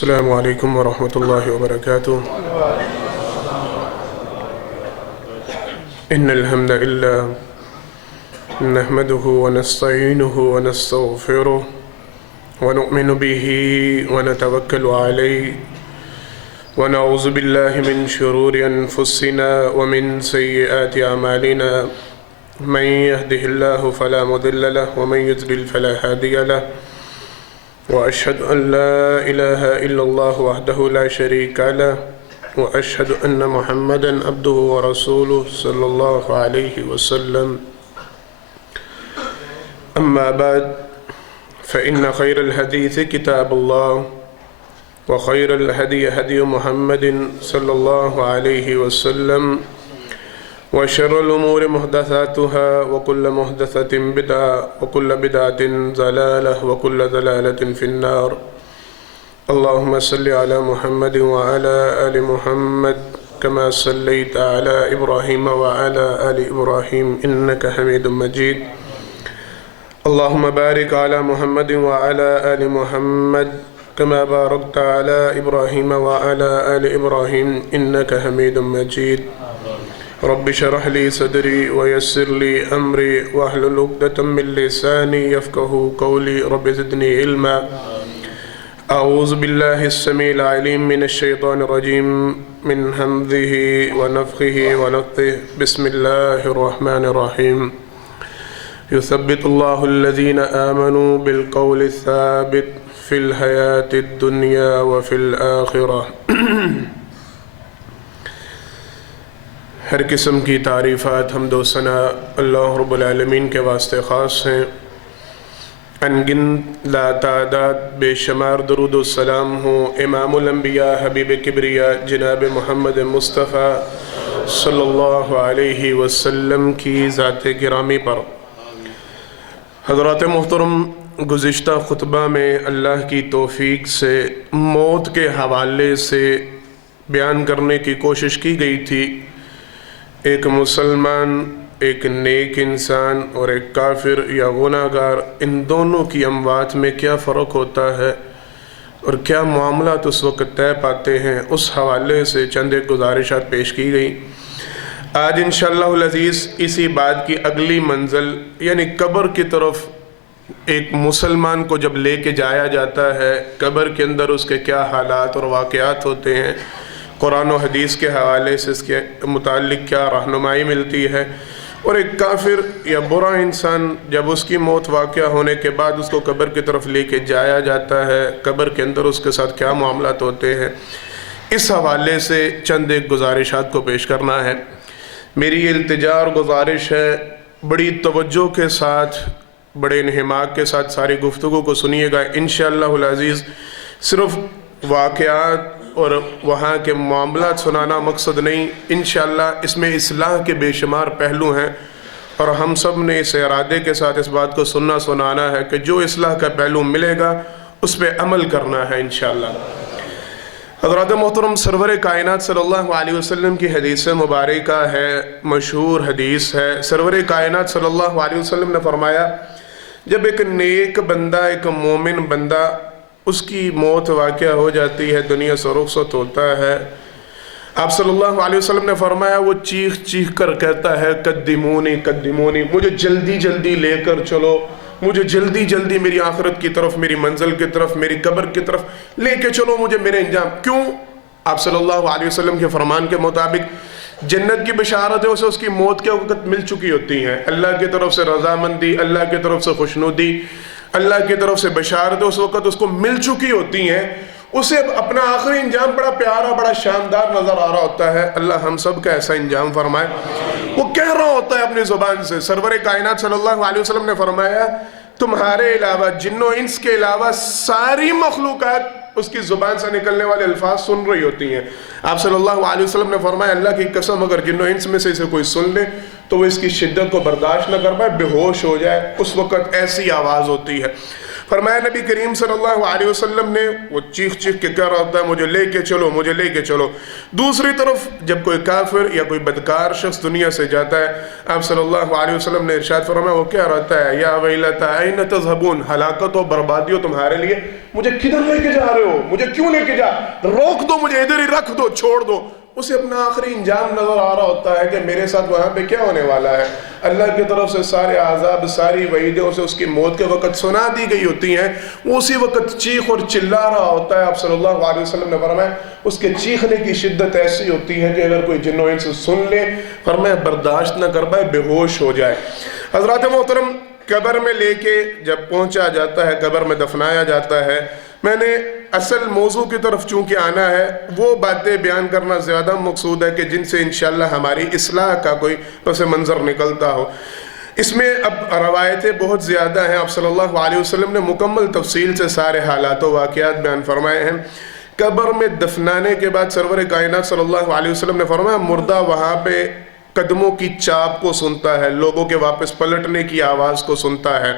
السلام علیکم ورحمۃ اللہ وبرکاتہ۔ ان الحمد للہ نحمده ونستعینه ونستغفره ونؤمن به ونتوکل علیہ ونعوذ باللہ من شرور انفسنا ومن سیئات اعمالنا من يهده الله فلا مضل له ومن يضلل فلا هادي له وأشهد أن لا إله إلا الله وحده لا شريك له وأشهد أن محمدا عبده ورسوله صلى الله عليه وسلم. أما بعد فإن خير الحديث كتاب الله وخير الهدي هدي محمد صلى الله عليه وسلم وشر الأمور محدثاتها وكل محدثة بدعة وكل بدعة ضلالة وكل ضلالة في النار. اللهم صل على محمد وعلى آل محمد كما صليت على إبراهيم وعلى آل إبراهيم إنك حميد مجيد. اللهم بارك على محمد وعلى آل محمد كما باركت على إبراهيم وعلى آل إبراهيم إنك حميد مجيد. رب اشرح لي صدري ويسر لي أمري واحلل عقدة من لساني يفقهوا قولي. رب زدني علما. أعوذ بالله السميع العليم من الشيطان الرجيم من همزه ونفخه ونفثه. بسم الله الرحمن الرحيم. يثبت الله الذين آمنوا بالقول الثابت في الحياة الدنيا وفي الآخرة. ہر قسم کی تعریفات حمد و ثنا اللہ رب العالمین کے واسطے خاص ہیں. انگنت لا تعداد بے شمار درود و سلام ہوں امام الانبیاء حبیب کبریا جناب محمد مصطفیٰ صلی اللہ علیہ وسلم کی ذات گرامی پر. حضرات محترم، گزشتہ خطبہ میں اللہ کی توفیق سے موت کے حوالے سے بیان کرنے کی کوشش کی گئی تھی. ایک مسلمان، ایک نیک انسان اور ایک کافر یا گناہگار، ان دونوں کی اموات میں کیا فرق ہوتا ہے اور کیا معاملات اس وقت طے پاتے ہیں، اس حوالے سے چند ایک گزارشات پیش کی گئی. آج انشاءاللہ العزیز اسی بات کی اگلی منزل یعنی قبر کی طرف ایک مسلمان کو جب لے کے جایا جاتا ہے، قبر کے اندر اس کے کیا حالات اور واقعات ہوتے ہیں، قرآن و حدیث کے حوالے سے اس کے متعلق کیا رہنمائی ملتی ہے، اور ایک کافر یا برا انسان جب اس کی موت واقع ہونے کے بعد اس کو قبر کی طرف لے کے جایا جاتا ہے، قبر کے اندر اس کے ساتھ کیا معاملات ہوتے ہیں، اس حوالے سے چند ایک گزارشات کو پیش کرنا ہے. میری التجا اور گزارش ہے، بڑی توجہ کے ساتھ، بڑے انہماک کے ساتھ ساری گفتگو کو سنیے گا. انشاءاللہ العزیز صرف واقعات اور وہاں کے معاملات سنانا مقصد نہیں، انشاءاللہ اس میں اصلاح کے بے شمار پہلو ہیں، اور ہم سب نے اس ارادے کے ساتھ اس بات کو سنانا ہے کہ جو اصلاح کا پہلو ملے گا اس پہ عمل کرنا ہے انشاءاللہ. حضرات محترم، سرور کائنات صلی اللہ علیہ وسلم کی حدیث مبارکہ ہے، مشہور حدیث ہے. سرور کائنات صلی اللہ علیہ وسلم نے فرمایا، جب ایک نیک بندہ، ایک مومن بندہ، اس کی موت واقع ہو جاتی ہے، دنیا سے رخصت ہوتا ہے، آپ صلی اللہ علیہ وسلم نے فرمایا وہ چیخ چیخ کر کہتا ہے، قدمونی قدمونی، مجھے جلدی جلدی لے کر چلو، مجھے جلدی جلدی میری آخرت کی طرف، میری منزل کی طرف، میری قبر کی طرف لے کے چلو مجھے میرے انجام. کیوں؟ آپ صلی اللہ علیہ وسلم کے فرمان کے مطابق جنت کی بشارتیں اسے اس کی موت کے وقت مل چکی ہوتی ہیں. اللہ کی طرف سے رضامندی، اللہ کی طرف سے خوشنودی، اللہ کی طرف سے بشارتیں اس وقت اس کو مل چکی ہوتی ہیں. اسے اپنا آخری انجام بڑا پیارا، بڑا شاندار نظر آ رہا ہوتا ہے. اللہ ہم سب کا ایسا انجام فرمائے. وہ کہہ رہا ہوتا ہے اپنی زبان سے، سرور کائنات صلی اللہ علیہ وسلم نے فرمایا، تمہارے علاوہ، جن و انس کے علاوہ ساری مخلوقات اس کی زبان سے نکلنے والے الفاظ سن رہی ہوتی ہیں. آپ صلی اللہ علیہ وسلم نے فرمایا، اللہ کی قسم اگر جن و انس میں سے اسے کوئی سن لے تو وہ اس کی شدت کو برداشت نہ کر پائے، بے ہوش ہو جائے. اس وقت ایسی آواز ہوتی ہے. فرمایا نبی کریم صلی اللہ علیہ وسلم نے وہ چیخ چیخ کے کہہ رہا ہوتا ہے مجھے لے کے چلو، مجھے لے کے چلو۔ دوسری طرف جب کوئی کافر یا کوئی بدکار شخص دنیا سے جاتا ہے، آپ صلی اللہ علیہ وسلم نے ارشاد فرمایا وہ کیا رہتا ہے، یا ویلتا این تذہبون، ہلاکت و بربادی ہو تمہارے لیے، مجھے کدھر لے کے جا رہے ہو، مجھے کیوں لے کے جا، روک دو مجھے، ادھر ہی رکھ دو، چھوڑ دو۔ اسے اپنا آخری انجام نظر آ رہا ہوتا ہے کہ میرے ساتھ وہاں پہ کیا ہونے والا ہے۔ اللہ کی طرف سے سارے عذاب، ساری وعیدیں اسے اس کی موت کے وقت سنا دی گئی ہوتی ہیں، وہ اسی وقت چیخ اور چلا رہا ہوتا ہے۔ آپ صلی اللہ علیہ وسلم نے فرمایا اس کے چیخنے کی شدت ایسی ہوتی ہے کہ اگر کوئی جن و انس سن لے، فرمایا برداشت نہ کر پائے، بے ہوش ہو جائے۔ حضرات محترم، قبر میں لے کے جب پہنچا جاتا ہے، قبر میں دفنایا جاتا ہے، میں نے اصل موضوع کی طرف چونکہ آنا ہے، وہ باتیں بیان کرنا زیادہ مقصود ہے کہ جن سے انشاءاللہ ہماری اصلاح کا کوئی پس منظر نکلتا ہو۔ اس میں اب روایتیں بہت زیادہ ہیں، آپ صلی اللہ علیہ وسلم نے مکمل تفصیل سے سارے حالات و واقعات بیان فرمائے ہیں۔ قبر میں دفنانے کے بعد سرور کائنات صلی اللہ علیہ وسلم نے فرمایا مردہ وہاں پہ قدموں کی چاپ کو سنتا ہے، لوگوں کے واپس پلٹنے کی آواز کو سنتا ہے۔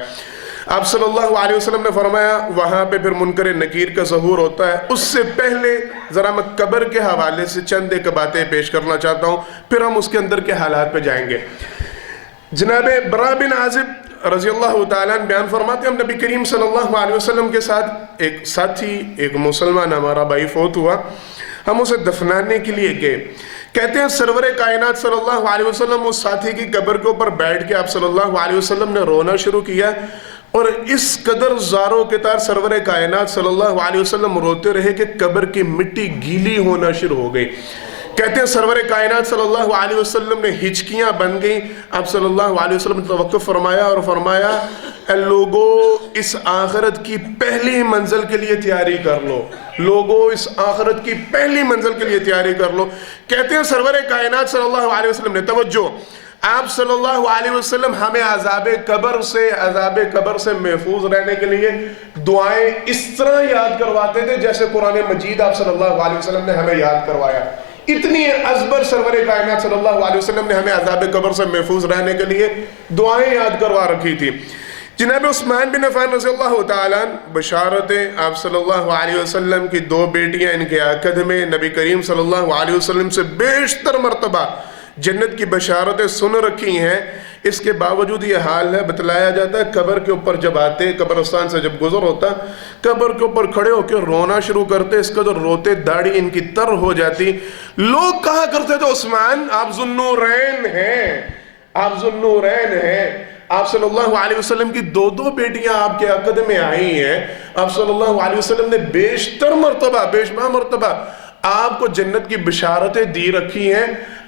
آپ صلی اللہ علیہ وسلم نے فرمایا وہاں پہ پھر منکر نکیر کا ظہور ہوتا ہے۔ اس سے پہلے ذرا میں قبر کے حوالے سے چند ایک باتیں پیش کرنا چاہتا ہوں، پھر ہم اس کے اندر کے حالات پہ جائیں گے۔ جناب برا بن عازب رضی اللہ تعالیٰ عنہ بیان فرماتے ہیں ہم نبی کریم صلی اللہ علیہ وسلم کے ساتھ ایک ساتھی، ایک مسلمان ہمارا بھائی فوت ہوا، ہم اسے دفنانے کے لیے گئے۔ کہتے ہیں سرور کائنات صلی اللہ علیہ وسلم اس ساتھی کی قبر کے اوپر بیٹھ کے آپ صلی اللہ علیہ وسلم نے رونا شروع کیا، اور اس قدر زاروں کے تار سرور کائنات صلی اللہ علیہ وسلم روتے رہے کہ قبر کی مٹی گیلی ہونا شروع ہو گئی۔ کہتے ہیں سرور کائنات صلی اللہ علیہ وسلم نے ہچکیاں بن گئیں۔ آپ صلی اللہ علیہ وسلم نے توقف فرمایا اور فرمایا اے لوگو اس آخرت کی پہلی منزل کے لیے تیاری کر لو، لوگو اس آخرت کی پہلی منزل کے لیے تیاری کر لو۔ کہتے ہیں سرور کائنات صلی اللہ علیہ وسلم نے توجہ، آپ صلی اللہ علیہ وسلم ہمیں عذاب قبر سے محفوظ رہنے کے لیے دعائیں اس طرح یاد کرواتے تھے جیسے قرآن مجید آپ صلی اللہ علیہ وسلم نے ہمیں یاد کروایا۔ اتنی ازبر سرور کائنات صلی اللہ علیہ وسلم نے ہمیں عذاب قبر سے محفوظ رہنے کے لیے دعائیں یاد کروا رکھی تھی۔ جناب عثمان بن عفان رضی اللہ تعالیٰ عنہ بشارتیں آپ صلی اللہ علیہ وسلم کی دو بیٹیاں ان کے عقد میں نبی کریم صلی اللہ علیہ وسلم سے بیشتر مرتبہ جنت کی بشارتیں سن رکھی ہیں، اس کے باوجود یہ حال ہے۔ بتلایا جاتا ہے قبر کے اوپر جب آتے، قبرستان سے جب گزر ہوتا، قبر کے اوپر کھڑے ہو کے رونا شروع کرتے، اس قدر روتے داڑھی ان کی تر ہو جاتی۔ لوگ کہا کرتے تھے عثمان آپ ذوالنورین ہیں، آپ ذوالنورین ہیں۔ آپ صلی اللہ علیہ وسلم کی دو بیٹیاں آپ کے عقد میں آئی ہیں، آپ صلی اللہ علیہ وسلم نے بیشتر مرتبہ آپ کو جنت کی بشارتیں دی رکھی ہیں،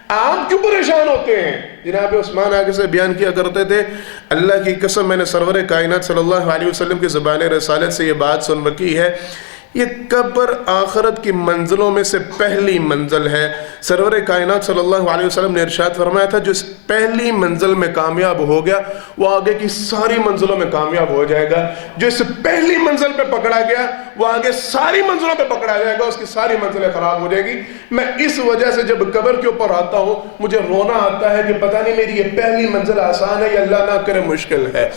آپ کیوں پریشان ہوتے ہیں؟ جناب عثمان آگے سے بیان کیا کرتے تھے اللہ کی قسم میں نے سرور کائنات صلی اللہ علیہ وسلم کی زبان رسالت سے یہ بات سن رکھی ہے، یہ قبر آخرت کی منزلوں میں سے پہلی منزل ہے۔ سرور کائنات صلی اللہ علیہ وسلم نے ارشاد فرمایا تھا جو اس پہلی منزل میں کامیاب ہو گیا وہ آگے کی ساری منزلوں میں کامیاب ہو جائے گا، جو اس پہلی منزل پہ پکڑا گیا وہ آگے ساری منزلوں پہ پکڑا جائے گا، اس کی ساری منزلیں خراب ہو جائے گی۔ میں اس وجہ سے جب قبر کے اوپر آتا ہوں مجھے رونا آتا ہے کہ پتہ نہیں میری یہ پہلی منزل آسان ہے یا اللہ نہ کرے مشکل ہے۔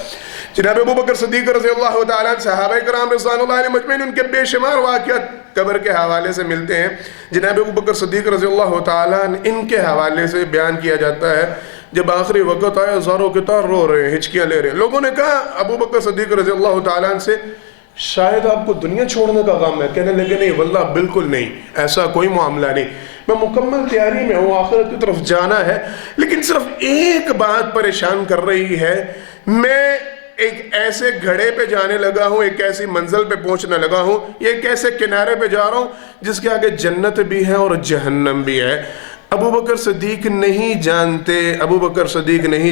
جناب ابو بکر صدیق رضی اللہ تعالیٰ عنہ صحابہ کرام رضوان اللہ علیہ مجمعین ان کے بے شمار واقعات قبر کے حوالے سے ملتے ہیں۔ جناب ابو بکر صدیق رضی اللہ تعالیٰ عنہ ان کے حوالے سے بیان کیا جاتا ہے جب آخری وقت آیا زاروں کے تار رو رہے ہیں، ہچکیاں لے رہے ہیں، لوگوں نے کہا ابو بکر صدیق رضی اللہ تعالیٰ عنہ سے شاید آپ کو دنیا چھوڑنے کا غم ہے، کہنے لگے نہیں واللہ بالکل نہیں، ایسا کوئی معاملہ نہیں، میں مکمل تیاری میں ہوں، آخرت کی طرف جانا ہے، لیکن صرف ایک بات پریشان کر رہی ہے، میں ایک ایسے گھڑے پہ جانے لگا ہوں، ایک ایسی منزل پہ پہنچنے لگا ہوں، یا ایک ایسے کنارے پہ جا رہا ہوں جس کے آگے جنت بھی ہے اور جہنم بھی ہے۔ ابو بکر صدیق نہیں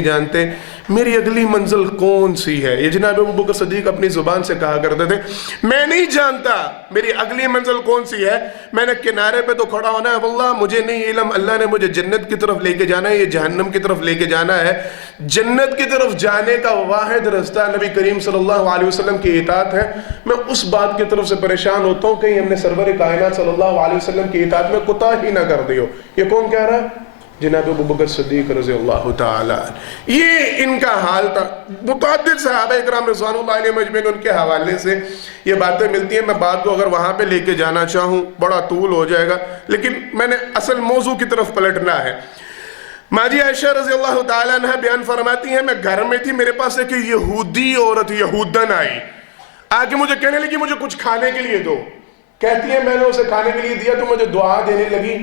جانتے میری اگلی منزل کون سی ہے۔ یہ جناب ابو بکر صدیق اپنی زبان سے کہا کرتے تھے میں نہیں جانتا میری اگلی منزل کون سی ہے، میں نے کنارے پہ تو کھڑا ہونا ہے، واللہ مجھے نہیں علم، اللہ نے مجھے جنت کی طرف لے کے جانا ہے، یہ جہنم کی طرف لے کے جانا ہے۔ جنت کی طرف جانے کا واحد رستہ نبی کریم صلی اللہ علیہ وسلم کی اطاعت ہے، میں اس بات کی طرف سے پریشان ہوتا ہوں کہیں ہم نے سرور کائنات صلی اللہ علیہ وسلم کی اطاعت میں کوتاہی نہ کر دی ہو۔ یہ کون کہہ رہا ہے؟ جناب ابو بکر صدیق رضی اللہ تعالیٰ عنہ، یہ ان کا حال تھا۔ متعدد صحابہ اکرام رضوان اللہ علیہ مجمعین ان کے حوالے سے یہ باتیں ملتی ہیں۔ میں بات کو اگر وہاں پہ لے کے جانا چاہوں بڑا طول ہو جائے گا، لیکن میں نے اصل موضوع کی طرف پلٹنا ہے۔ ماجی عائشہ رضی اللہ تعالیٰ عنہ بیان فرماتی ہیں، میں گھر میں تھی، میرے پاس ایک یہودی عورت یہودن آئی، آگے مجھے کہنے لگی مجھے کچھ کھانے کے لیے دو۔ کہتی ہے میں نے اسے کھانے کے لیے دیا تو مجھے دعا دینے لگی،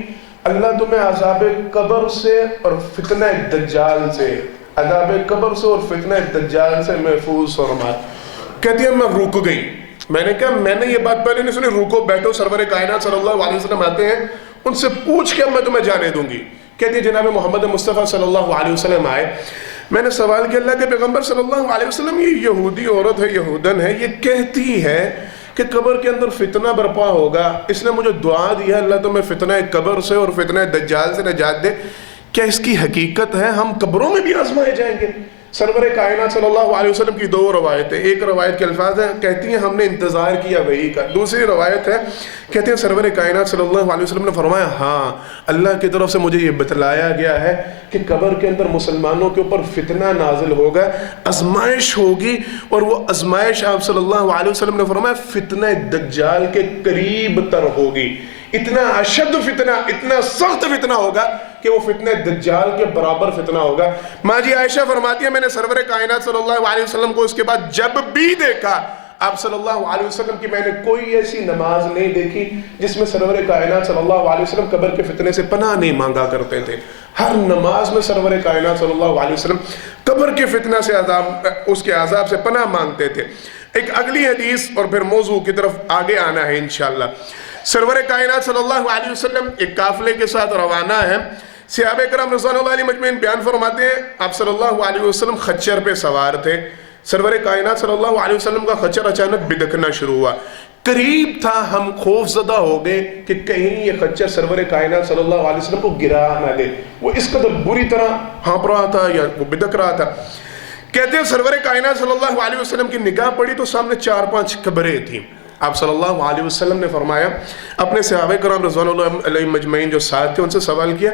اللہ تمہیں عذاب قبر سے اور فتنہ دجال سے، عذاب قبر سے اور فتنہ دجال سے محفوظ فرما۔ کہتی ہے میں رک گئی، میں نے کہا میں نے یہ بات پہلے نہیں سنی، رکو بیٹھو، سرور کائنات صلی اللہ علیہ وسلم آتے ہیں، ان سے پوچھ کے میں تمہیں جانے دوں گی۔ کہتی ہے جناب محمد مصطفیٰ صلی اللہ علیہ وسلم آئے، میں نے سوال کیا اللہ کے پیغمبر صلی اللہ علیہ وسلم یہ یہودی عورت ہے، یہودن ہے، یہ کہتی ہے کہ قبر کے اندر فتنہ برپا ہوگا، اس نے مجھے دعا دیا اللہ تمہیں فتنہ قبر سے اور فتنہ دجال سے نجات دے، کیا اس کی حقیقت ہے؟ ہم قبروں میں بھی آزمائے جائیں گے؟ سرور کائنات صلی اللہ علیہ وسلم کی دو روایتیں، ایک روایت کے الفاظ ہیں، کہتی ہیں ہم نے انتظار کیا وحی کا، دوسری روایت ہے کہتے ہیں سرور کائنات صلی اللہ علیہ وسلم نے فرمایا ہاں اللہ کی طرف سے مجھے یہ بتلایا گیا ہے کہ قبر کے اندر مسلمانوں کے اوپر فتنہ نازل ہوگا، آزمائش ہوگی، اور وہ آزمائش آپ صلی اللہ علیہ وسلم نے فرمایا فتنہ دجال کے قریب تر ہوگی، اتنا اشد فتنہ، اتنا سخت فتنہ ہوگا کہ وہ فتنہ دجال کے برابر فتنہ ہوگا۔ ماں جی عائشہ فرماتی ہے میں نے سرور کائنات صلی اللہ علیہ وسلم کو اس کے بعد جب بھی دیکھا، آپ صلی اللہ علیہ وسلم کی میں نے کوئی ایسی نماز نہیں دیکھی جس میں سرور کائنات صلی اللہ علیہ وسلم قبر کے فتنے سے پناہ نہیں مانگا کرتے تھے۔ ہر نماز میں سرور کائنات صلی اللہ علیہ وسلم قبر کے فتنہ سے اس کے عذاب سے پناہ مانگتے تھے۔ ایک اگلی حدیث اور پھر موضوع کی طرف آگے آنا ہے انشاءاللہ۔ سرور کائنات صلی اللہ علیہ وسلم ایک قافلے کے ساتھ روانہ ہے، صحابہ کرام رضوان اللہ علیہ مجمعین بیان فرماتے ہیں آپ صلی اللہ علیہ وسلم خچر پہ سوار تھے، سرور کائنات صلی اللہ علیہ وسلم کا خچر اچانک بدکنا شروع ہوا، قریب تھا ہم خوف زدہ ہو گئے کہ کہیں یہ خچر سرور کائنات صلی اللہ علیہ وسلم کو گرا نہ دے، وہ اس قدر بری طرح ہانپ رہا تھا یا وہ بدک رہا تھا۔ کہتے ہیں سرور کائنات صلی اللہ علیہ وسلم کی نگاہ پڑی تو سامنے 4-5 قبریں تھیں۔ آپ صلی اللہ علیہ وسلم نے فرمایا، اپنے صحابہ کرام رضوان اللہ علیہ مجمعین جو ساتھ تھے ان سے سوال کیا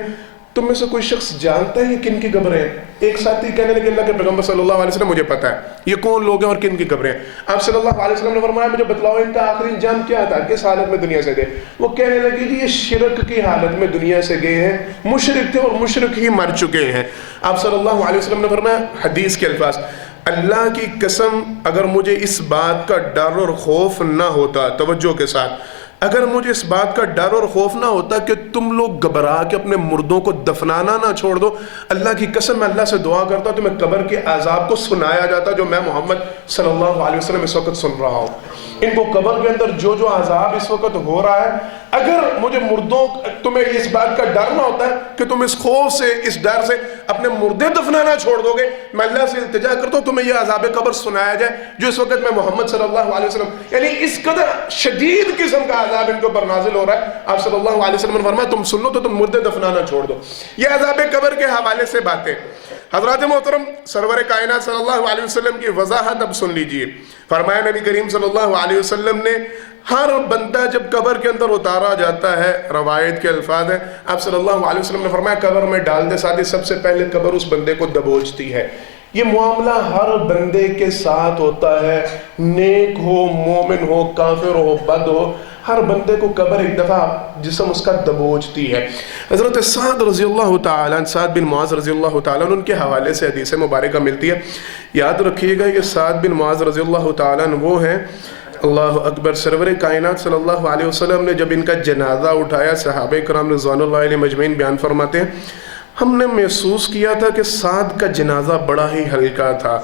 تم میں سے کوئی شخص جانتا ہے یہ کن کی قبریں ہیں؟ ایک ساتھی کہنے لگے اللہ کے پیغمبر صلی اللہ علیہ وسلم مجھے پتا ہے یہ کون لوگ ہیں اور کن کی قبریں ہیں۔ آپ صلی اللہ علیہ وسلم نے فرمایا مجھے بتلاؤ ان کا آخری انجام کیا تھا، کس حالت میں دنیا سے گئے؟ وہ کہنے لگے کہ یہ شرک کی حالت میں دنیا سے گئے ہیں، مشرک تھے اور مشرک ہی مر چکے ہیں۔ آپ صلی اللہ علیہ وسلم نے فرمایا حدیث کے الفاظ، اللہ کی قسم اگر مجھے اس بات کا ڈر اور خوف نہ ہوتا، توجہ کے ساتھ، اگر مجھے اس بات کا ڈر اور خوف نہ ہوتا کہ تم لوگ گھبرا کے اپنے مردوں کو دفنانا نہ چھوڑ دو، اللہ کی قسم میں اللہ سے دعا کرتا تمہیں قبر کے عذاب کو سنایا جاتا جو میں محمد صلی اللہ علیہ وسلم اس وقت سن رہا ہوں۔ ان کو قبر کے اندر جو جو عذاب اس وقت ہو رہا ہے، اگر مجھے مردوں تمہیں اس بات کا ڈر نہ ہوتا ہے کہ تم اس خوف سے، اس ڈر سے اپنے مردے دفنانا چھوڑ دو گے، میں اللہ سے التجا کرتا ہوں تمہیں یہ عذاب قبر سنایا جائے جو اس وقت میں محمد صلی اللہ علیہ وسلم، یعنی اس قدر شدید قسم کا عذاب ان کے اوپر نازل ہو رہا ہے۔ آپ صلی اللہ علیہ وسلم نے فرمایا تم سن لو تو تم مردے دفنانا چھوڑ دو۔ یہ عذاب قبر کے حوالے سے باتیں۔ حضرات محترم، سرور کائنات صلی اللہ علیہ وسلم کی وضاحت اب سن لیجئے۔ فرمایا نبی کریم صلی اللہ علیہ وسلم نے ہر بندہ جب قبر کے اندر اتارا جاتا ہے، روایت کے الفاظ ہیں، آپ صلی اللہ علیہ وسلم نے فرمایا قبر میں ڈال دے، ساتھ ہی سب سے پہلے قبر اس بندے کو دبوچتی ہے۔ یہ معاملہ ہر بندے کے ساتھ ہوتا ہے، نیک ہو، مومن ہو، کافر ہو، بد ہو، ہر بندے کو قبر ایک دفعہ جسم اس کا دبوچتی ہے۔ حضرت سعد رضی اللہ تعالیٰ عنہ، سعد بن معاذ رضی اللہ تعالیٰ عنہ، ان کے حوالے سے حدیث مبارکہ ملتی ہے۔ یاد رکھیے گا یہ سعد بن معاذ رضی اللہ تعالیٰ عنہ وہ ہیں، اللہ اکبر، سرور کائنات صلی اللہ علیہ وسلم نے جب ان کا جنازہ اٹھایا، صحابہ کرام رضوان اللہ علیہ مجمعین بیان فرماتے ہیں ہم نے محسوس کیا تھا کہ سعد کا جنازہ بڑا ہی ہلکا تھا۔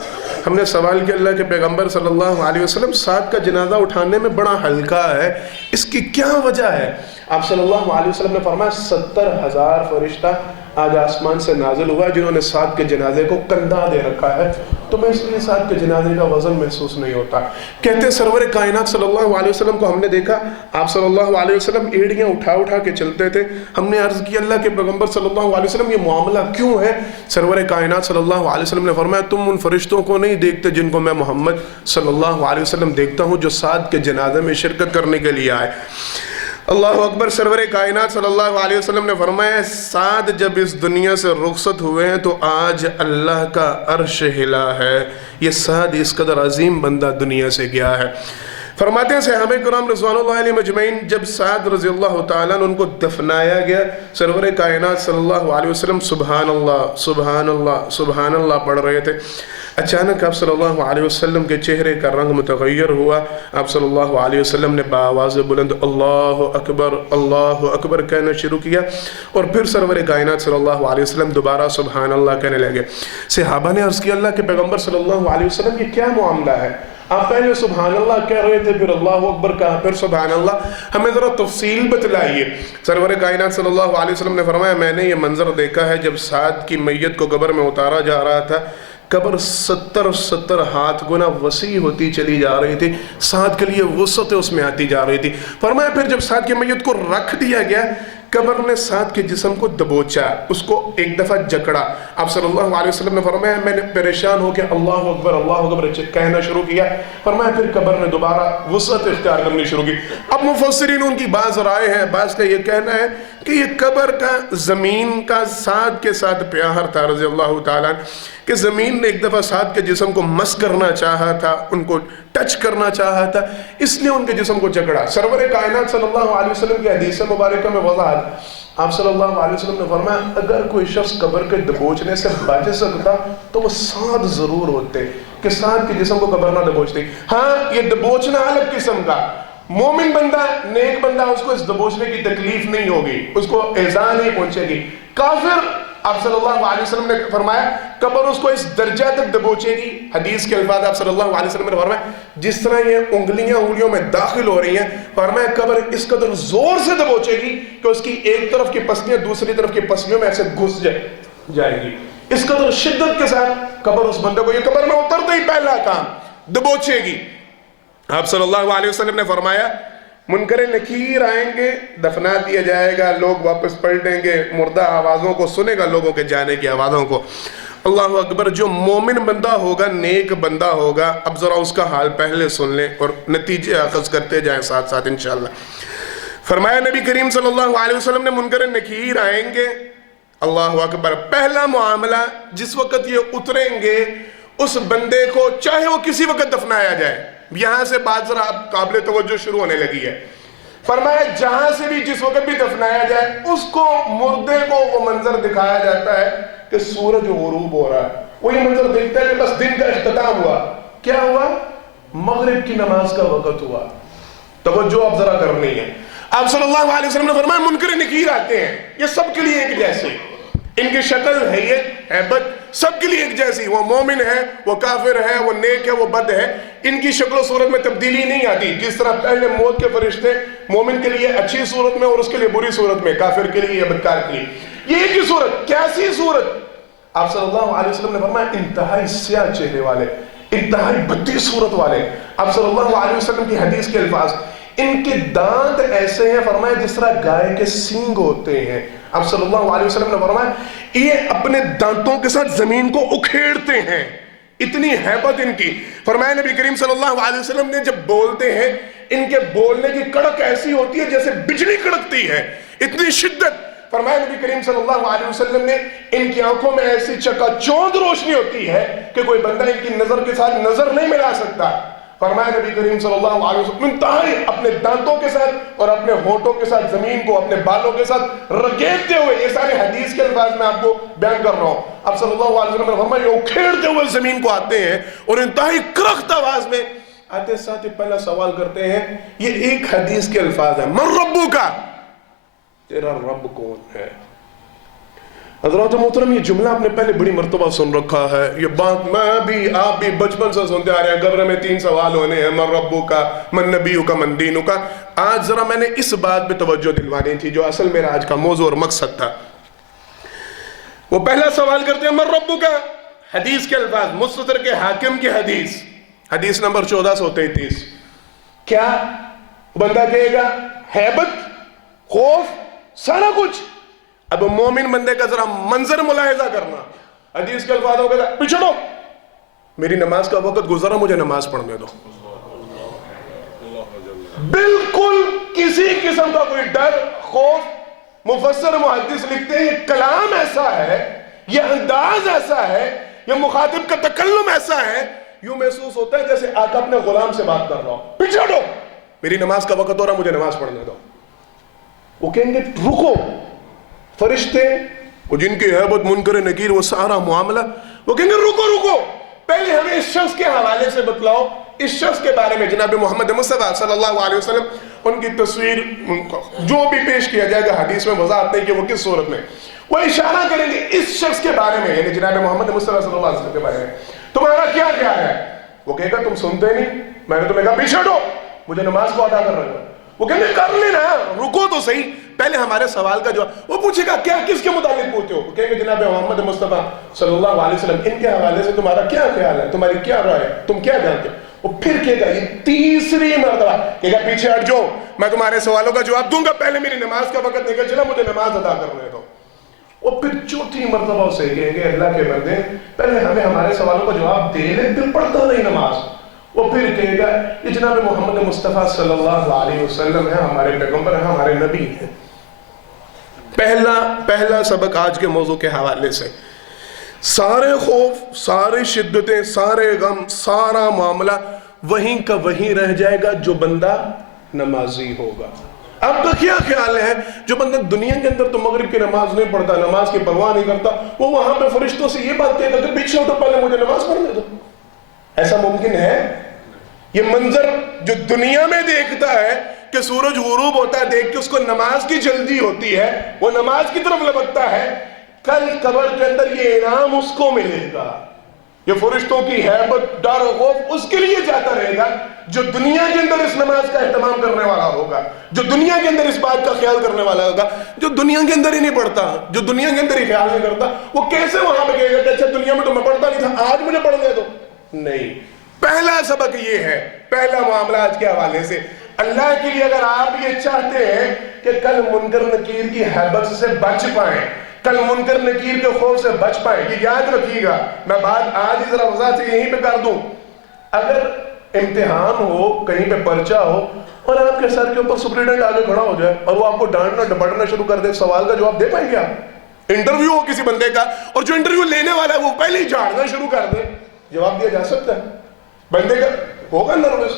ہم نے سوال کیا اللہ کے پیغمبر صلی اللہ علیہ وسلم سعد کا جنازہ اٹھانے میں بڑا ہلکا ہے، اس کی کیا وجہ ہے؟ آپ صلی اللہ علیہ وسلم نے فرمایا 70,000 فرشتہ آج آسمان سے نازل ہوا ہے جنہوں نے سعد کے جنازے کو کندھا دے رکھا ہے، تمہیں اس لیے سعد کے جنازے کا وزن محسوس نہیں ہوتا۔ کہتے ہیں سرور کائنات صلی اللہ علیہ وسلم کو ہم نے دیکھا، آپ صلی اللہ علیہ وسلم ایڑیاں اٹھا اٹھا کے چلتے تھے۔ ہم نے عرض کی اللہ کے پیغمبر صلی اللہ علیہ وسلم یہ معاملہ کیوں ہے؟ سرور کائنات صلی اللہ علیہ وسلم نے فرمایا تم ان فرشتوں کو نہیں دیکھتے جن کو میں محمد صلی اللہ علیہ وسلم دیکھتا ہوں جو سعد کے جنازے میں شرکت کرنے کے لیے آئے۔ اللہ اکبر۔ سرور کائنات صلی اللہ علیہ وسلم نے فرمایا سعد جب اس دنیا سے رخصت ہوئے ہیں تو آج اللہ کا عرش ہلا ہے، یہ سعد اس قدر عظیم بندہ دنیا سے گیا ہے۔ فرماتے ہیں صحابہ کرام رضوان اللہ علیہ مجمعین جب سعد رضی اللہ تعالیٰ ان کو دفنایا گیا، سرور کائنات صلی اللہ علیہ وسلم سبحان اللہ سبحان اللہ سبحان اللہ پڑھ رہے تھے۔ اچانک آپ صلی اللہ علیہ وسلم کے چہرے کا رنگ متغیر ہوا۔ آپ صلی اللہ علیہ وسلم نے بآواز بلند اللہ اکبر کہنا شروع کیا، اور پھر سرور کائنات صلی اللہ علیہ وسلم دوبارہ سبحان اللہ کہنے لگے۔ صحابہ نے عرض کیا اللہ کے پیغمبر صلی اللہ علیہ وسلم یہ کیا معاملہ ہے؟ آپ پہلے سبحان اللہ کہہ رہے تھے، پھر اللہ اکبر کہا، پھر سبحان اللہ، ہمیں ذرا تفصیل بتلائیے۔ سرور کائنات صلی اللہ علیہ وسلم نے فرمایا میں نے یہ منظر دیکھا ہے جب سعد کی میت کو قبر میں اتارا جا رہا تھا، قبر 70 ہاتھ گنا وسیع ہوتی چلی جا رہی تھی، سعد کے لیے وسعت اس میں آتی جا رہی تھی۔ فرمایا پھر جب سعد کی میت کو رکھ دیا گیا، قبر نے سعد کے جسم کو دبوچا، اس کو ایک دفعہ جکڑا۔ آپ صلی اللہ علیہ وسلم نے فرمایا میں نے پریشان ہو کے اللہ اکبر کہنا شروع کیا۔ فرمایا پھر قبر نے دوبارہ وسعت اختیار کرنی شروع کی۔ اب مفسرین ان کی بعض رائے ہے، بعض کا یہ کہنا ہے کہ یہ قبر کا زمین کا سعد کے ساتھ پیار تھا رضی اللہ تعالیٰ، کہ زمین نے ایک دفعہ سعد کے جسم کو مس کرنا چاہا تھا، ان کو ٹچ کرنا چاہا تھا، اس لیے ان کے جسم کو جکڑا۔ سرور کائنات صلی اللہ علیہ وسلم کی حدیث مبارکہ میں وضاحت، آپ صلی اللہ علیہ وسلم نے فرمایا اگر کوئی شخص قبر کے دبوچنے سے بچ سکتا تو وہ سعد ضرور ہوتے، کہ سعد کے جسم کو قبر نہ دبوچتی۔ ہاں یہ دبوچنا الگ قسم کا، مومن بندہ نیک بندہ اس کو اس دبوچنے کی تکلیف نہیں ہوگی، اس کو ایذا نہیں پہنچے گی۔ کافر آپ صلی اللہ علیہ وسلم نے فرمایا قبر اس کو اس درجہ تک دبوچے گی، حدیث کے الفاظ آپ صلی اللہ علیہ وسلم نے فرمایا جس طرح یہ انگلیوں میں داخل ہو رہی ہیں، فرمایا قبر اس قدر زور سے دبوچے گی کہ اس کی ایک طرف کی پسلیاں دوسری طرف کی پسلیوں میں ایسے گھس جائے گی۔ اس قدر شدت کے ساتھ قبر اس بندے کو، یہ قبر میں اترتے ہی پہلا کام دبوچے گی۔ آپ صلی اللہ علیہ وسلم نے فرمایا منکر نکیر آئیں گے، دفنا دیا جائے گا، لوگ واپس پلٹیں گے، مردہ آوازوں کو سنے گا، لوگوں کے جانے کی آوازوں کو۔ اللہ اکبر۔ جو مومن بندہ ہوگا، نیک بندہ ہوگا، اب ذرا اس کا حال پہلے سن لیں اور نتیجے اخذ کرتے جائیں ساتھ ساتھ انشاءاللہ۔ فرمایا نبی کریم صلی اللہ علیہ وسلم نے منکر نکیر آئیں گے، اللہ اکبر، پہلا معاملہ جس وقت یہ اتریں گے اس بندے کو چاہے وہ کسی وقت دفنایا جائے، یہاں سے بات ذرا قابل توجہ شروع ہونے لگی ہے۔ فرمایا جہاں سے بھی جس وقت بھی دفنایا جائے اس کو مردے کو وہ منظر دکھایا جاتا ہے کہ سورج غروب ہو رہا ہے، وہ یہ منظر دیکھتا ہے کہ بس دن کا اختتام ہوا۔ کیا ہوا؟ مغرب کی نماز کا وقت ہوا۔ توجہ اب ذرا کرنی ہے۔ آپ صلی اللہ علیہ وسلم نے فرمایا منکر نکیر آتے ہیں، یہ سب کے لیے ایک جیسے، ان کی شکل حیت ہیبت سب کے لیے ایک جیسی، وہ مومن ہے، وہ کافر ہے، وہ نیک ہے، وہ بد ہے، ان کی شکل و صورت میں تبدیلی نہیں آتی۔ جس طرح پہلے موت کے فرشتے مومن کے لیے اچھی صورت میں اور اس کے لیے بری صورت میں، کافر کے لیے یا بدکار کے لیے، یہ ایک ہی صورت، کیسی صورت؟ آپ صلی اللہ علیہ وسلم نے فرمایا انتہائی سیاہ چہرے والے، انتہائی بدی صورت والے۔ آپ صلی اللہ علیہ وسلم کی حدیث کے الفاظ، ان کے دانت ایسے ہیں فرمایا جس طرح گائے کے سینگ ہوتے ہیں۔ آپ صلی اللہ علیہ وسلم نے فرمایا یہ اپنے دانتوں کے ساتھ زمین کو اکھیڑتے ہیں، اتنی ہیبت ان کی۔ فرمایا نبی کریم صلی اللہ علیہ وسلم نے جب بولتے ہیں ان کے بولنے کی کڑک ایسی ہوتی ہے جیسے بجلی کڑکتی ہے، اتنی شدت۔ فرمایا نبی کریم صلی اللہ علیہ وسلم نے ان کی آنکھوں میں ایسی چکا چوند روشنی ہوتی ہے کہ کوئی بندہ ان کی نظر کے ساتھ نظر نہیں ملا سکتا۔ فرمایا نبی کریم صلی اللہ علیہ وسلم انتہائی اپنے دانتوں کے ساتھ اور اپنے ہونٹوں کے ساتھ زمین کو اپنے بالوں کے ساتھ رگیدتے ہوئے، یہ سارے حدیث کے الفاظ میں آپ کو بیان کر رہا ہوں۔ آپ صلی اللہ علیہ وسلم نے فرمایا یہ اکھیڑتے ہوئے زمین کو آتے ہیں اور انتہائی کرخت آواز میں آتے ساتھ ہی پہلا سوال کرتے ہیں، یہ ایک حدیث کے الفاظ ہیں، من ربک، تیرا رب کون ہے؟ حضرات محترم یہ جملہ آپ نے پہلے بڑی مرتبہ سن رکھا ہے، یہ بات میں بھی آپ بھی بچپن سے سنتے آ رہے ہیں، قبر میں 3 سوال ہونے ہیں، من ربک، من نبیک، من دینک۔ آج ذرا میں نے اس بات پہ توجہ دلوانی تھی جو اصل میرا آج کا موضوع اور مقصد تھا۔ وہ پہلا سوال کرتے ہیں من ربک، حدیث کے الفاظ، مستدرک کے حاکم کی حدیث، حدیث نمبر 1433۔ کیا بندہ کہے گا؟ ہیبت، خوف، سارا کچھ۔ اب مومن بندے کا ذرا منظر ملاحظہ کرنا، حدیث کے الفاظوں کے ساتھ پچھڑو، میری نماز کا وقت گزرا، مجھے نماز پڑھنے دو۔ بالکل کسی قسم کا کوئی ڈر خوف، مفسر محدث لکھتے ہیں یہ کلام ایسا ہے، یہ انداز ایسا ہے، یہ مخاطب کا تکلم ایسا ہے، یوں محسوس ہوتا ہے جیسے آقا اپنے غلام سے بات کر رہا ہو، پیچھے ہٹو، میری نماز کا وقت ہو رہا، مجھے نماز پڑھنے دو۔ وہ کہیں گے رکو، فرشتے وہ جن کی ہیبت منکر نکیر وہ سارا معاملہ، وہ کہیں گے رکو رکو، پہلے ہمیں اس شخص کے حوالے سے بتلاؤ، اس شخص کے بارے میں جناب محمد مصطفیٰ صلی اللہ علیہ وسلم، ان کی تصویر جو بھی پیش کیا جائے گا حدیث میں وضاحت نہیں کہ وہ کس صورت میں، وہ اشارہ کریں گے اس شخص کے بارے میں، یعنی جناب محمد مصطفیٰ صلی اللہ علیہ وسلم کے بارے میں تمہارا کیا خیال ہے؟ وہ کہے گا تم سنتے نہیں، میں نے تمہیں کہا پیچھے ہٹو، مجھے نماز کو ادا کر رہے ہو۔ وہ کہیں گے کر لینا، رکو تو صحیح، پہلے ہمارے سوال کا جواب۔ وہ پوچھے گا کیا کس کے متعلق پوچھتے ہو؟ وہ کہیں گے جناب محمد مصطفیٰ صلی اللہ علیہ وسلم، ان کے حوالے سے تمہارا کیا خیال ہے، تمہاری کیا رائے ہے، تم کیا جانتے ہو؟ وہ پھر کہے گا، یہ تیسری مرتبہ کہے گا پیچھے ہٹ جاؤ، میں تمہارے سوالوں کا جواب دوں گا، پہلے میری نماز کا وقت نکل چلا، مجھے نماز ادا کرنے دو۔ وہ پھر چوتھی مرتبہ اسے کہیں گے اللہ کے بندے پہلے ہمیں ہمارے سوالوں کا جواب دے لے، پھر پڑھتا نہیں نماز۔ وہ پھر کہے گا یہ جناب محمد مصطفیٰ صلی اللہ علیہ وسلم ہے، ہمارے پیغمبر ہیں، ہمارے نبی ہیں۔ پہلا سبق آج کے موضوع کے حوالے سے، سارے خوف، ساری شدتیں، سارے غم، سارا معاملہ وہیں کا وہیں رہ جائے گا جو بندہ نمازی ہوگا۔ آپ کا کیا خیال ہے جو بندہ دنیا کے اندر تو مغرب کی نماز نہیں پڑھتا، نماز کی پرواہ نہیں کرتا، وہ وہاں پہ فرشتوں سے یہ بات کہے گا کہ پیچھے ہٹو، پہلے مجھے نماز پڑھنے دو؟ ایسا ممکن ہے؟ یہ منظر جو دنیا میں دیکھتا ہے کہ سورج غروب ہوتا ہے، دیکھ کے اس کو نماز کی جلدی ہوتی ہے، وہ نماز کی طرف لپکتا ہے، کل قبر کے اندر یہ انعام اس کو ملے گا، یہ فرشتوں کی ہیبت، ڈر و خوف اس کے لیے جاتا رہے گا جو دنیا کے اندر اس نماز کا اہتمام کرنے والا ہوگا، جو دنیا کے اندر اس بات کا خیال کرنے والا ہوگا۔ جو دنیا کے اندر ہی نہیں پڑھتا، جو دنیا کے اندر ہی خیال نہیں کرتا، وہ کیسے وہاں پہ کہے گا کہ اچھا دنیا میں تو میں پڑھتا نہیں تھا، آج مجھے پڑھنے دو؟ نہیں۔ پہلا سبق یہ ہے، پہلا معاملہ آج کے حوالے سے، اللہ کے لیے اگر آپ یہ چاہتے ہیں کہ کل منکر نکیر کی ہیبت سے بچ پائیں، کل منکر نکیر کے خوف سے بچ پائیں، یہ یاد رکھیے گا، میں بات آج ہی ذرا وضاحت سے یہیں پہ کر دوں۔ اگر امتحان ہو، کہیں پہ پرچہ ہو اور آپ کے سر کے اوپر سپریڈنٹ آگے کھڑا ہو جائے اور وہ آپ کو ڈانٹنا ڈپٹنا شروع کر دے، سوال کا جواب دے پائیں گے آپ؟ انٹرویو ہو کسی بندے کا اور جو انٹرویو لینے والا ہے وہ پہلے ہی جھاڑنا شروع کر دے، جواب دیا جا سکتا ہے؟ بندے کا ہوگا نروس۔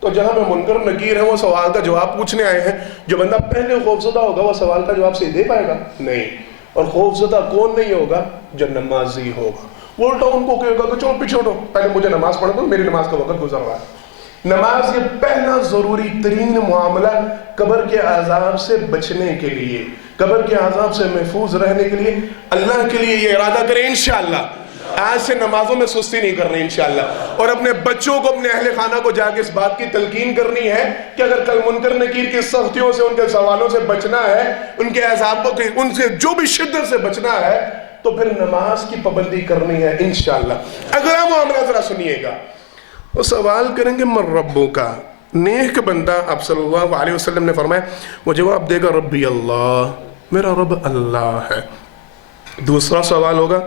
تو جہاں پہ منکر نکیر ہیں وہ سوال کا جواب پوچھنے آئے ہیں، جو بندہ پہلے خوفزدہ ہوگا وہ سوال کا جواب صحیح دے پائے گا؟ نہیں۔ اور خوفزدہ کون نہیں ہوگا؟ جو نمازی ہوگا۔ وہ الٹا ان کو کہے گا کہ چلو پیچھے ہٹو، پہلے مجھے نماز پڑھ دو، میری نماز کا وقت گزر رہا ہے۔ نماز یہ پہلا ضروری ترین معاملہ قبر کے عذاب سے بچنے کے لیے، قبر کے عذاب سے محفوظ رہنے کے لیے، اللہ کے لیے یہ ارادہ کریں انشاءاللہ آج سے نمازوں میں سستی نہیں کرنی انشاءاللہ، اور اپنے بچوں کو، اپنے اہل خانہ کو جا کے اس بات کی تلقین کرنی ہے کہ اگر کل منکر نکیر کی سختیوں سے، ان کے سوالوں سے بچنا ہے، ان کے عذابوں کے، ان سے جو بھی شدت سے بچنا ہے، تو پھر نماز کی پابندی کرنی ہے انشاءاللہ۔ اگلا معاملہ ذرا سنیے گا، وہ سوال کریں گے من ربک، نیک بندہ آپ صلی اللہ علیہ وسلم نے فرمایا وہ جواب دے گا ربی اللہ، میرا رب اللہ ہے۔ دوسرا سوال ہوگا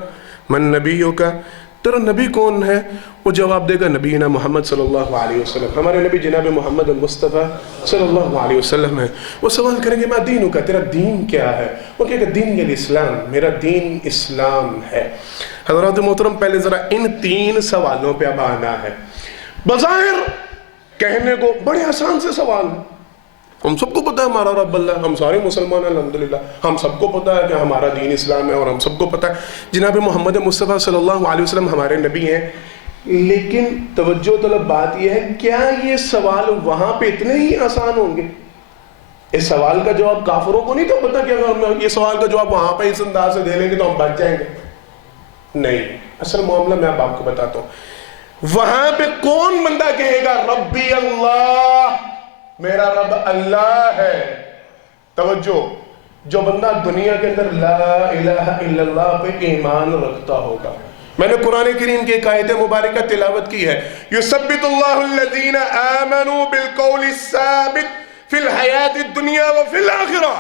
من نبیک، تیرا نبی کون ہے؟ وہ جواب دے گا نبینا محمد صلی اللہ علیہ وسلم، ہمارے نبی جناب محمد مصطفیٰ صلی اللہ علیہ وسلم ہے۔ وہ سوال کریں گے ما دینک، تیرا دین کیا ہے؟ وہ کہے گا دین الاسلام، میرا دین اسلام ہے۔ حضرات محترم پہلے ذرا ان تین سوالوں پہ اب آنا ہے۔ بظاہر کہنے کو بڑے آسان سے سوال ہیں، ہم سب کو پتا ہے ہمارا رب اللہ، ہم سارے مسلمان ہیں الحمدللہ، ہم سب کو پتا ہے کہ ہمارا دین اسلام ہے، اور ہم سب کو پتا ہے جناب محمد مصطفیٰ صلی اللہ علیہ وسلم ہمارے نبی ہیں۔ لیکن توجہ طلب بات یہ ہے، کیا یہ سوال وہاں پہ اتنے ہی آسان ہوں گے؟ اس سوال کا جواب کافروں کو نہیں تو پتا کہ اگر ہم یہ سوال کا جواب وہاں پہ اس انداز سے دے لیں گے تو ہم بچ جائیں گے؟ نہیں، اصل معاملہ میں اب آپ کو بتاتا ہوں۔ وہاں پہ کون بندہ کہے گا ربی اللہ، میرا رب اللہ ہے؟ توجہ، جو بندہ دنیا کے اندر لا الہ الا اللہ پہ ایمان رکھتا ہوگا۔ میں نے قرآن کریم کی ایک آیت مبارکہ تلاوت کی ہے، یثبت اللہ الذین آمنوا بالقول الثابت فی الحیات الدنیا وفی الآخرہ۔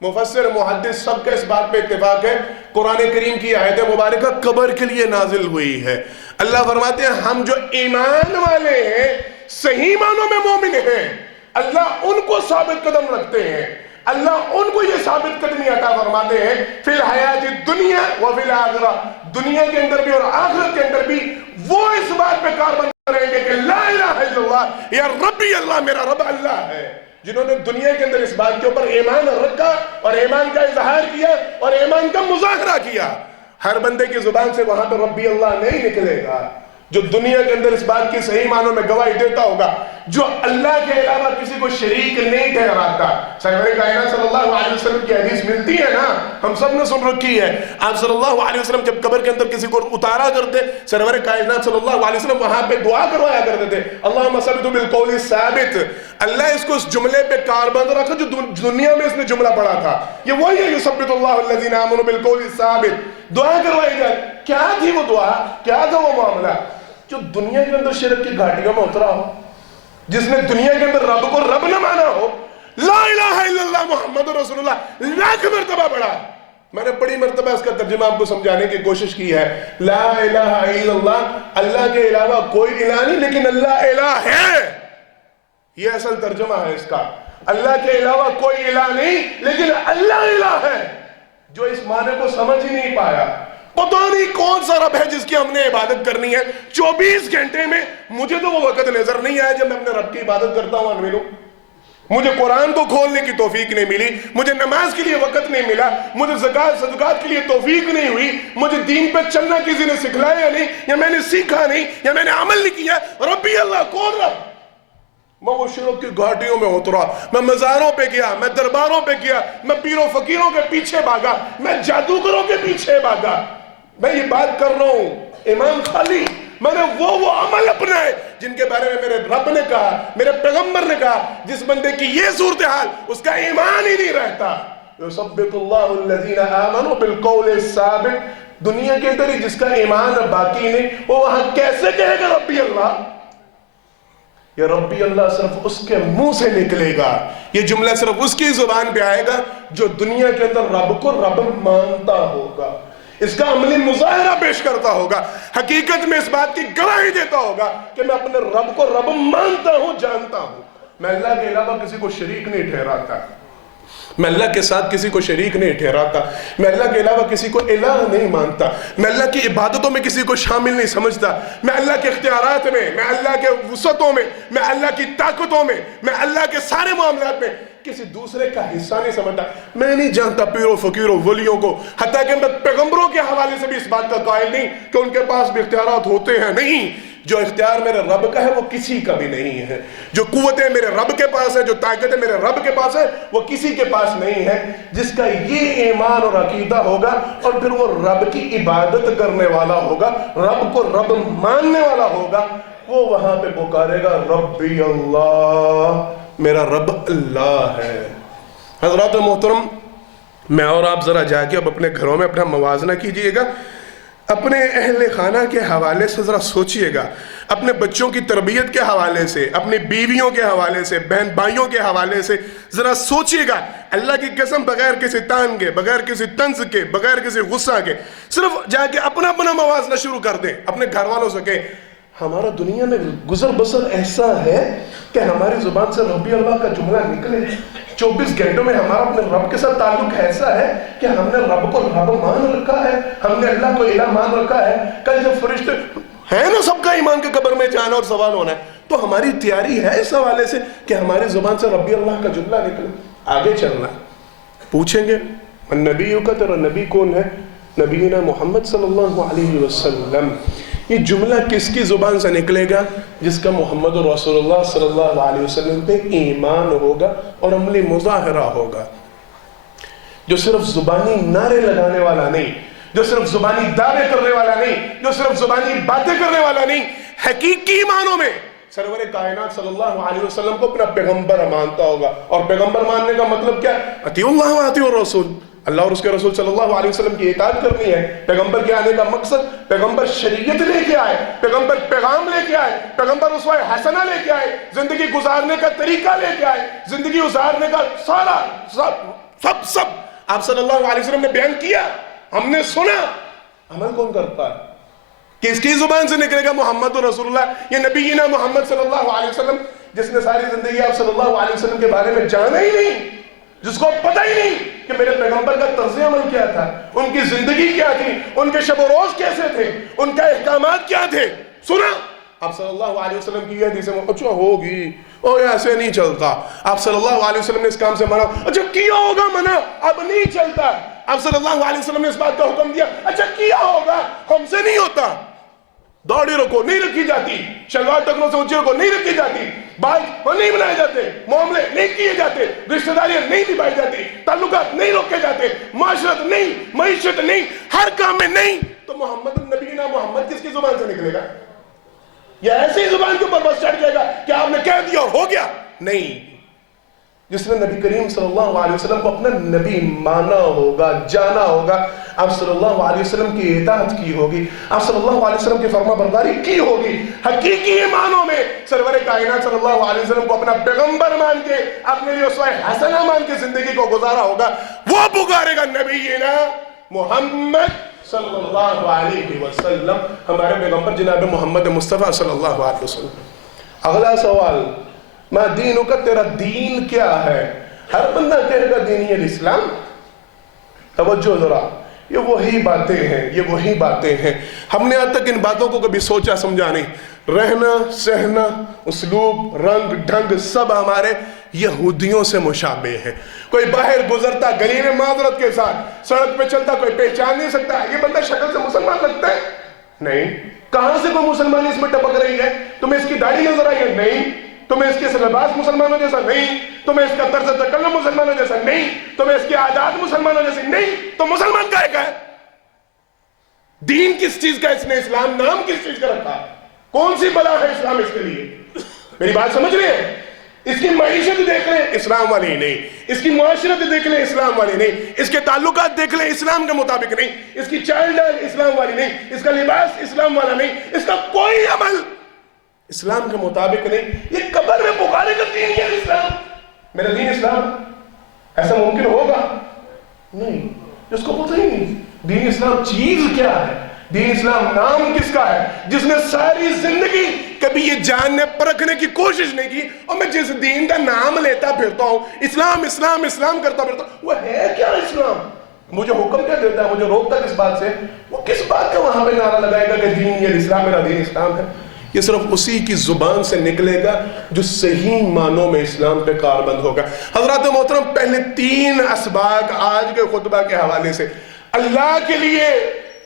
مفسر محدث سب کا اس بات پہ اتفاق ہے، قرآن کریم کی آیت مبارکہ قبر کے لیے نازل ہوئی ہے۔ اللہ فرماتے ہیں ہم جو ایمان والے ہیں، صحیح معنوں میں مومن ہیں، اللہ ان کو ثابت قدم رکھتے ہیں، اللہ ان کو یہ ثابت قدمی عطا فرماتے ہیں فی الحیات الدنیا و فی الآخرہ، دنیا کے اندر بھی اور آخرت کے اندر بھی وہ اس بات پہ کاربند رہیں گے کہ لا الہ الا اللہ، یا ربی اللہ، میرا رب اللہ ہے۔ جنہوں نے دنیا کے اندر اس بات کے اوپر ایمان رکھا اور ایمان کا اظہار کیا اور ایمان کا مظاہرہ کیا، ہر بندے کی زبان سے وہاں پہ ربی اللہ نہیں نکلے گا۔ جو دنیا کے اندر اس بات کی صحیح معنوں میں گواہی دیتا ہوگا، جو اللہ کے علاوہ کسی کو شریک نہیں ٹھہراتا۔ سرور کائنات صلی اللہ علیہ وسلم کی حدیث ملتی ہے نا، ہم سب نے سن رکھی ہے۔ آپ صلی اللہ علیہ وسلم جب قبر کے اندر کسی کو اتارا کرتے، سرور کائنات صلی اللہ علیہ وسلم وہاں پہ دعا کروایا کرتے تھے، اللہم ثبت بالقول الثابت، اللہ اس کو اس جملے پہ کاربند رکھا جو دنیا میں اس نے جملہ پڑھا تھا۔ یہ وہی ہے یثبت اللہ الذین آمنوا بالقول الثابت، دعا کروائی جائے۔ کیا تھی وہ دعا، کیا تھا وہ معاملہ؟ جو دنیا کے اندر شرک کی گھاٹیوں میں اترا ہو، جس نے دنیا کے اندر رب کو رب نہ مانا ہو، لا الہ الا اللہ محمد رسول اللہ لاکھ مرتبہ پڑھا۔ میں نے بڑی مرتبہ اس کا ترجمہ آپ کو سمجھانے کی کوشش کی ہے۔ لا الہ الا اللہ، اللہ کے علاوہ کوئی الہ نہیں لیکن اللہ الہ ہے، یہ اصل ترجمہ ہے اس کا۔ اللہ کے علاوہ کوئی الہ نہیں لیکن اللہ الہ ہے۔ جو اس معنی کو سمجھ ہی نہیں پایا، پتہ نہیں کون سا رب ہے جس کی ہم نے عبادت کرنی ہے 24 گھنٹے میں۔ مجھے تو وہ وقت نظر نہیں آیا جب میں اپنے رب کی عبادت کرتا ہوں انویروں، مجھے قرآن کو کھولنے کی توفیق نہیں ملی، مجھے نماز کے لیے وقت نہیں ملا، مجھے زکوٰۃ صدقات کے لیے توفیق نہیں ہوئی، مجھے دین پہ چلنا کسی نے سکھلایا نہیں، یا میں نے سیکھا نہیں، یا میں نے عمل نہیں کیا۔ ربی اللہ، کون رب؟ میں وہ شرک کی گھاٹیوں میں اترا، میں مزاروں پہ گیا، میں درباروں پہ گیا، میں پیروں فقیروں کے پیچھے بھاگا، میں جادوگروں کے پیچھے بھاگا۔ میں یہ بات کر رہا ہوں ایمان خالی، میں نے وہ عمل اپنائے جن کے بارے میں میرے رب نے کہا، میرے پیغمبر نے کہا۔ جس بندے کی یہ صورتحال، اس کا ایمان ہی نہیں رہتا۔ یثبت اللہ الذین آمنوا بالقول الثابت، دنیا کے اندر ہی جس کا ایمان باقی نہیں، وہ وہاں کیسے کہے گا ربی اللہ؟ یہ ربی اللہ صرف اس کے منہ سے نکلے گا، یہ جملہ صرف اس کی زبان پہ آئے گا جو دنیا کے اندر رب کو رب مانتا ہوگا، اس کا عملی مظاہرہ پیش کرتا ہوگا، حقیقت میں اس بات کی گواہی دیتا ہوگا کہ میں اپنے رب کو رب مانتا ہوں، جانتا ہوں۔ میں اللہ کے علاوہ کسی کو شریک نہیں ٹھہراتا، میں اللہ کے ساتھ کسی کو شریک نہیں ٹھہراتا، میں اللہ کے علاوہ کسی کو الہ نہیں مانتا، میں اللہ کی عبادتوں میں کسی کو شامل نہیں سمجھتا، میں اللہ کے اختیارات میں، میں اللہ کے وسعتوں میں، میں اللہ کی طاقتوں میں، میں اللہ کے سارے معاملات میں کسی دوسرے کا حصہ نہیں سمجھتا۔ میں نہیں جانتا پیروں فقیروں ولیوں کو، حتیٰ کہ میں پیغمبروں کے حوالے سے بھی اس بات کا قائل نہیں کہ ان کے پاس بھی اختیارات ہوتے ہیں، نہیں۔ جو اختیار میرے رب کا ہے وہ کسی کا بھی نہیں ہے، جو قوتیں میرے رب کے پاس ہے، جو طاقتیں میرے رب کے پاس ہے، وہ کسی کے پاس نہیں ہے۔ جس کا یہ ایمان اور عقیدہ ہوگا اور پھر وہ رب کی عبادت کرنے والا ہوگا، رب کو رب ماننے والا ہوگا، وہ وہاں پہ پکارے گا ربی اللہ، میرا رب اللہ ہے۔ حضرات محترم، میں اور آپ ذرا جا کے اب اپنے گھروں میں اپنا موازنہ کیجئے گا، اپنے اہل خانہ کے حوالے سے ذرا سوچئے گا، اپنے بچوں کی تربیت کے حوالے سے، اپنی بیویوں کے حوالے سے، بہن بھائیوں کے حوالے سے ذرا سوچئے گا۔ اللہ کی قسم، بغیر کسی تان کے، بغیر کسی طنز کے، بغیر کسی غصہ کے، صرف جا کے اپنا موازنہ شروع کر دیں اپنے گھر والوں سے کہ ہمارا دنیا میں گزر بسر ایسا ہے کہ ہماری زبان سے ربی اللہ کا جملہ نکلے، 24 گھنٹوں میں ہمارا اپنے رب کے ساتھ تعلق ایسا ہے کہ ہم نے رب کو رب مان رکھا ہے، ہم نے اللہ کو الہ مان رکھا ہے۔ کل جب فرشتے ہے نا، سب کا ایمان کے قبر میں جانا اور سوال ہونا ہے، تو ہماری تیاری ہے اس حوالے سے کہ ہماری زبان سے ربی اللہ کا جملہ نکلے؟ آگے چلنا پوچھیں گے نبیوں کا، تیرا نبی کون ہے؟ نبینا محمد صلی اللہ علیہ وسلم۔ یہ جملہ کس کی زبان سے نکلے گا؟ جس کا محمد رسول اللہ صلی اللہ علیہ وسلم پہ ایمان ہوگا اور عملی مظاہرہ ہوگا۔ جو صرف زبانی نعرے لگانے والا نہیں، جو صرف زبانی دعوے کرنے والا نہیں، جو صرف زبانی باتیں کرنے والا نہیں، حقیقی معنوں میں سرور کائنات صلی اللہ علیہ وسلم کو اپنا پیغمبر مانتا ہوگا۔ اور پیغمبر ماننے کا مطلب کیا؟ اطیعوا اللہ و اطیعوا الرسول، اللہ اور اس کے رسول صلی اللہ علیہ وسلم کی اطاعت کرنی ہے۔ پیغمبر کے آنے کا مقصد، پیغمبر شریعت لے کے آئے، پیغمبر پیغام لے کے آئے، پیغمبر اسوہ حسنہ لے کے آئے، زندگی گزارنے کا طریقہ لے کے آئے، زندگی گزارنے کا سارا سب آپ صلی اللہ علیہ وسلم نے بیان کیا، ہم نے سنا۔ عمل کون کرتا ہے؟ کس کی زبان سے نکلے گا؟ محمد رسول اللہ، یہ نبینا محمد صلی اللہ علیہ وسلم جس نے ساری زندگی آپ صلی اللہ علیہ وسلم کے بارے میں جانا ہی نہیں، جس کو پتہ ہی نہیں کہ میرے پیغمبر کا طرز عمل کیا تھا، ان کی زندگی کیا تھی، ان کے شب و روز کیسے تھے، ان کا احکامات کیا تھے، سنا آپ صلی اللہ علیہ وسلم کی یہ حدیث ہے، اچھا ہوگی اور ایسے نہیں چلتا. آپ صلی اللہ علیہ وسلم نے اس کام سے منع، اچھا کیا ہوگا منع، اب نہیں چلتا. آپ صلی اللہ علیہ وسلم نے اس بات کا حکم دیا، اچھا کیا ہوگا، ہم سے نہیں ہوتا. داڑھی رکھو نہیں رکھی جاتی، شلوار ٹکنوں سے اونچی رکھو نہیں رکھی جاتی، بال نہیں بنائے جاتے، معاملے نہیں کیے جاتے، رشتہ داریاں نہیں نبھائی جاتی، تعلقات نہیں روکے جاتے، معاشرت نہیں، معیشت نہیں، ہر کام میں نہیں. تو محمد النبینا محمد کس کی زبان سے نکلے گا؟ یا ایسی زبان کے اوپر بس چڑھ جائے گا کہ آپ نے کہہ دیا ہو گیا؟ نہیں. جس نے نبی کریم صلی اللہ علیہ وسلم کو اپنا نبی مانا ہوگا، جانا ہوگا، آپ صلی اللہ علیہ وسلم کی اطاعت کی ہوگی، آپ صلی اللہ علیہ وسلم کی فرما برداری کی ہوگی، حقیقی معنوں میں سرور کائنات صلی اللہ علیہ وسلم کو اپنا پیغمبر مان کے، اپنے لیے اسوہ حسنہ مان کے زندگی کو گزارا ہوگا، وہ پکارے گا نبینا محمد صلی اللہ علیہ وسلم، ہمارے پیغمبر جناب محمد مصطفیٰ صلی اللہ علیہ وسلم. اگلا سوال، ما دینوں کا، تیرا دین کیا ہے؟ ہر بندہ کہے گا دینی الاسلام. توجہ ذرا، یہ وہی باتیں ہیں، یہ وہی باتیں ہیں. ہم نے آج تک ان باتوں کو کبھی سوچا سمجھا نہیں. رہنا سہنا، اسلوب، رنگ ڈھنگ سب ہمارے یہودیوں سے مشابہ ہیں. کوئی باہر گزرتا گلی میں معذرت کے ساتھ سڑک پہ چلتا کوئی پہچان نہیں سکتا یہ بندہ شکل سے مسلمان لگتا ہے؟ نہیں. کہاں سے کوئی مسلمانی اس میں ٹپک رہی ہے؟ تمہیں اس کی داڑھی نظر آئی ہے؟ نہیں. تمہیں اس کے لباس مسلمانوں جیسا؟ نہیں. تمہیں اس کا طرز تکلم مسلمانوں جیسا؟ نہیں. تمہیں اس کی عادات مسلمانوں جیسی؟ نہیں. تو مسلمان کا ہے؟ دین کس چیز کا اس نے اسلام نام کس چیز کا رکھا؟ کون سی بلا ہے اسلام اس کے لیے؟ میری بات سمجھ رہے ہیں؟ اس کی معیشت دیکھ لیں اسلام والی نہیں، اس کی معاشرت دیکھ لیں اسلام والی نہیں، اس کے تعلقات دیکھ لیں اسلام کے مطابق نہیں، اس کی چال ڈال اسلام والی نہیں، اس کا لباس اسلام والا نہیں، اس کا کوئی عمل اسلام کے مطابق نہیں. یہ قبر میں پکارے گا دین ہے اسلام، میرا دین اسلام، ایسا ممکن ہوگا؟ نہیں. جس کو پتہ ہی نہیں دین اسلام چیز کیا ہے، دین اسلام نام کس کا ہے، جس نے ساری زندگی کبھی یہ جاننے پرکھنے کی کوشش نہیں کی، اور میں جس دین کا نام لیتا پھرتا ہوں، اسلام اسلام اسلام کرتا پھرتا ہوں، وہ ہے کیا اسلام؟ مجھے حکم کیا دیتا ہے، مجھے روکتا کس بات سے؟ وہ کس بات کا وہاں پہ نعرہ لگائے گا کہ دین یہ اسلام، میرا دین اسلام ہے؟ یہ صرف اسی کی زبان سے نکلے گا جو صحیح معنوں میں اسلام پہ کاربند ہوگا. حضرات محترم، پہلے 3 اسباق آج کے خطبہ کے حوالے سے اللہ کے لیے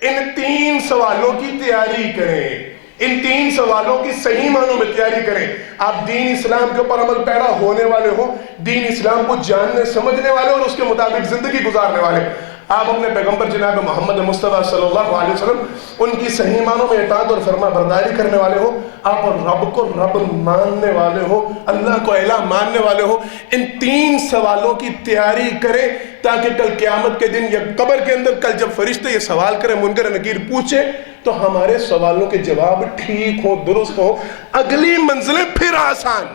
ان 3 سوالوں کی تیاری کریں، ان 3 سوالوں کی صحیح معنوں میں تیاری کریں. آپ دین اسلام کے اوپر عمل پیرا ہونے والے ہوں، دین اسلام کو جاننے سمجھنے والے اور اس کے مطابق زندگی گزارنے والے. آپ اپنے پیغمبر جناب محمد مصطفیٰ صلی اللہ علیہ وسلم ان کی صحیح معنوں میں اطاعت اور فرما برداری کرنے والے ہو. آپ رب کو رب ماننے والے ہو، اللہ کو الہ ماننے والے ہو. ان 3 سوالوں کی تیاری کریں تاکہ کل قیامت کے دن یا قبر کے اندر کل جب فرشتے یہ سوال کریں، منکر نکیر پوچھیں، تو ہمارے سوالوں کے جواب ٹھیک ہوں، درست ہوں، اگلی منزلیں پھر آسان.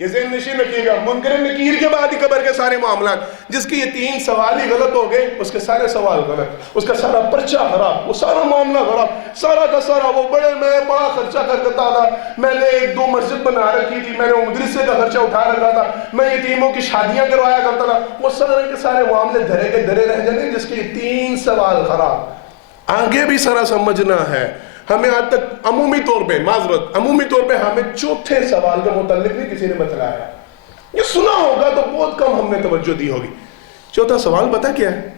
یہ ذہن نشین رکھیے گا، منکر نکیر کے بعد ہی قبر کے سارے معاملات. جس کی یہ 3 سوال ہی غلط ہو گئے اس کے سارے سوال غلط، اس کا سارا پرچہ خراب، وہ سارا معاملہ خراب، سارا کا سارا. وہ میں بڑا خرچہ کر دیتا تھا، میں نے 1-2 مسجد بنا رکھی تھی، میں نے مدرسے کا خرچہ اٹھا رکھا تھا، میں یتیموں کی شادیاں کروایا کرتا تھا. وہ سارے کے سارے معاملے دھرے کے دھرے رہ جانے جس کے 3 سوال خراب. آگے بھی سارا سمجھنا ہے. ہمیں آج تک عمومی طور پہ عمومی طور پہ ہمیں 4تھے سوال کے متعلق بھی کسی نے بتلایا. یہ سنا ہوگا تو بہت کم ہم نے توجہ دی ہوگی. 4تھا سوال پتہ کیا ہے؟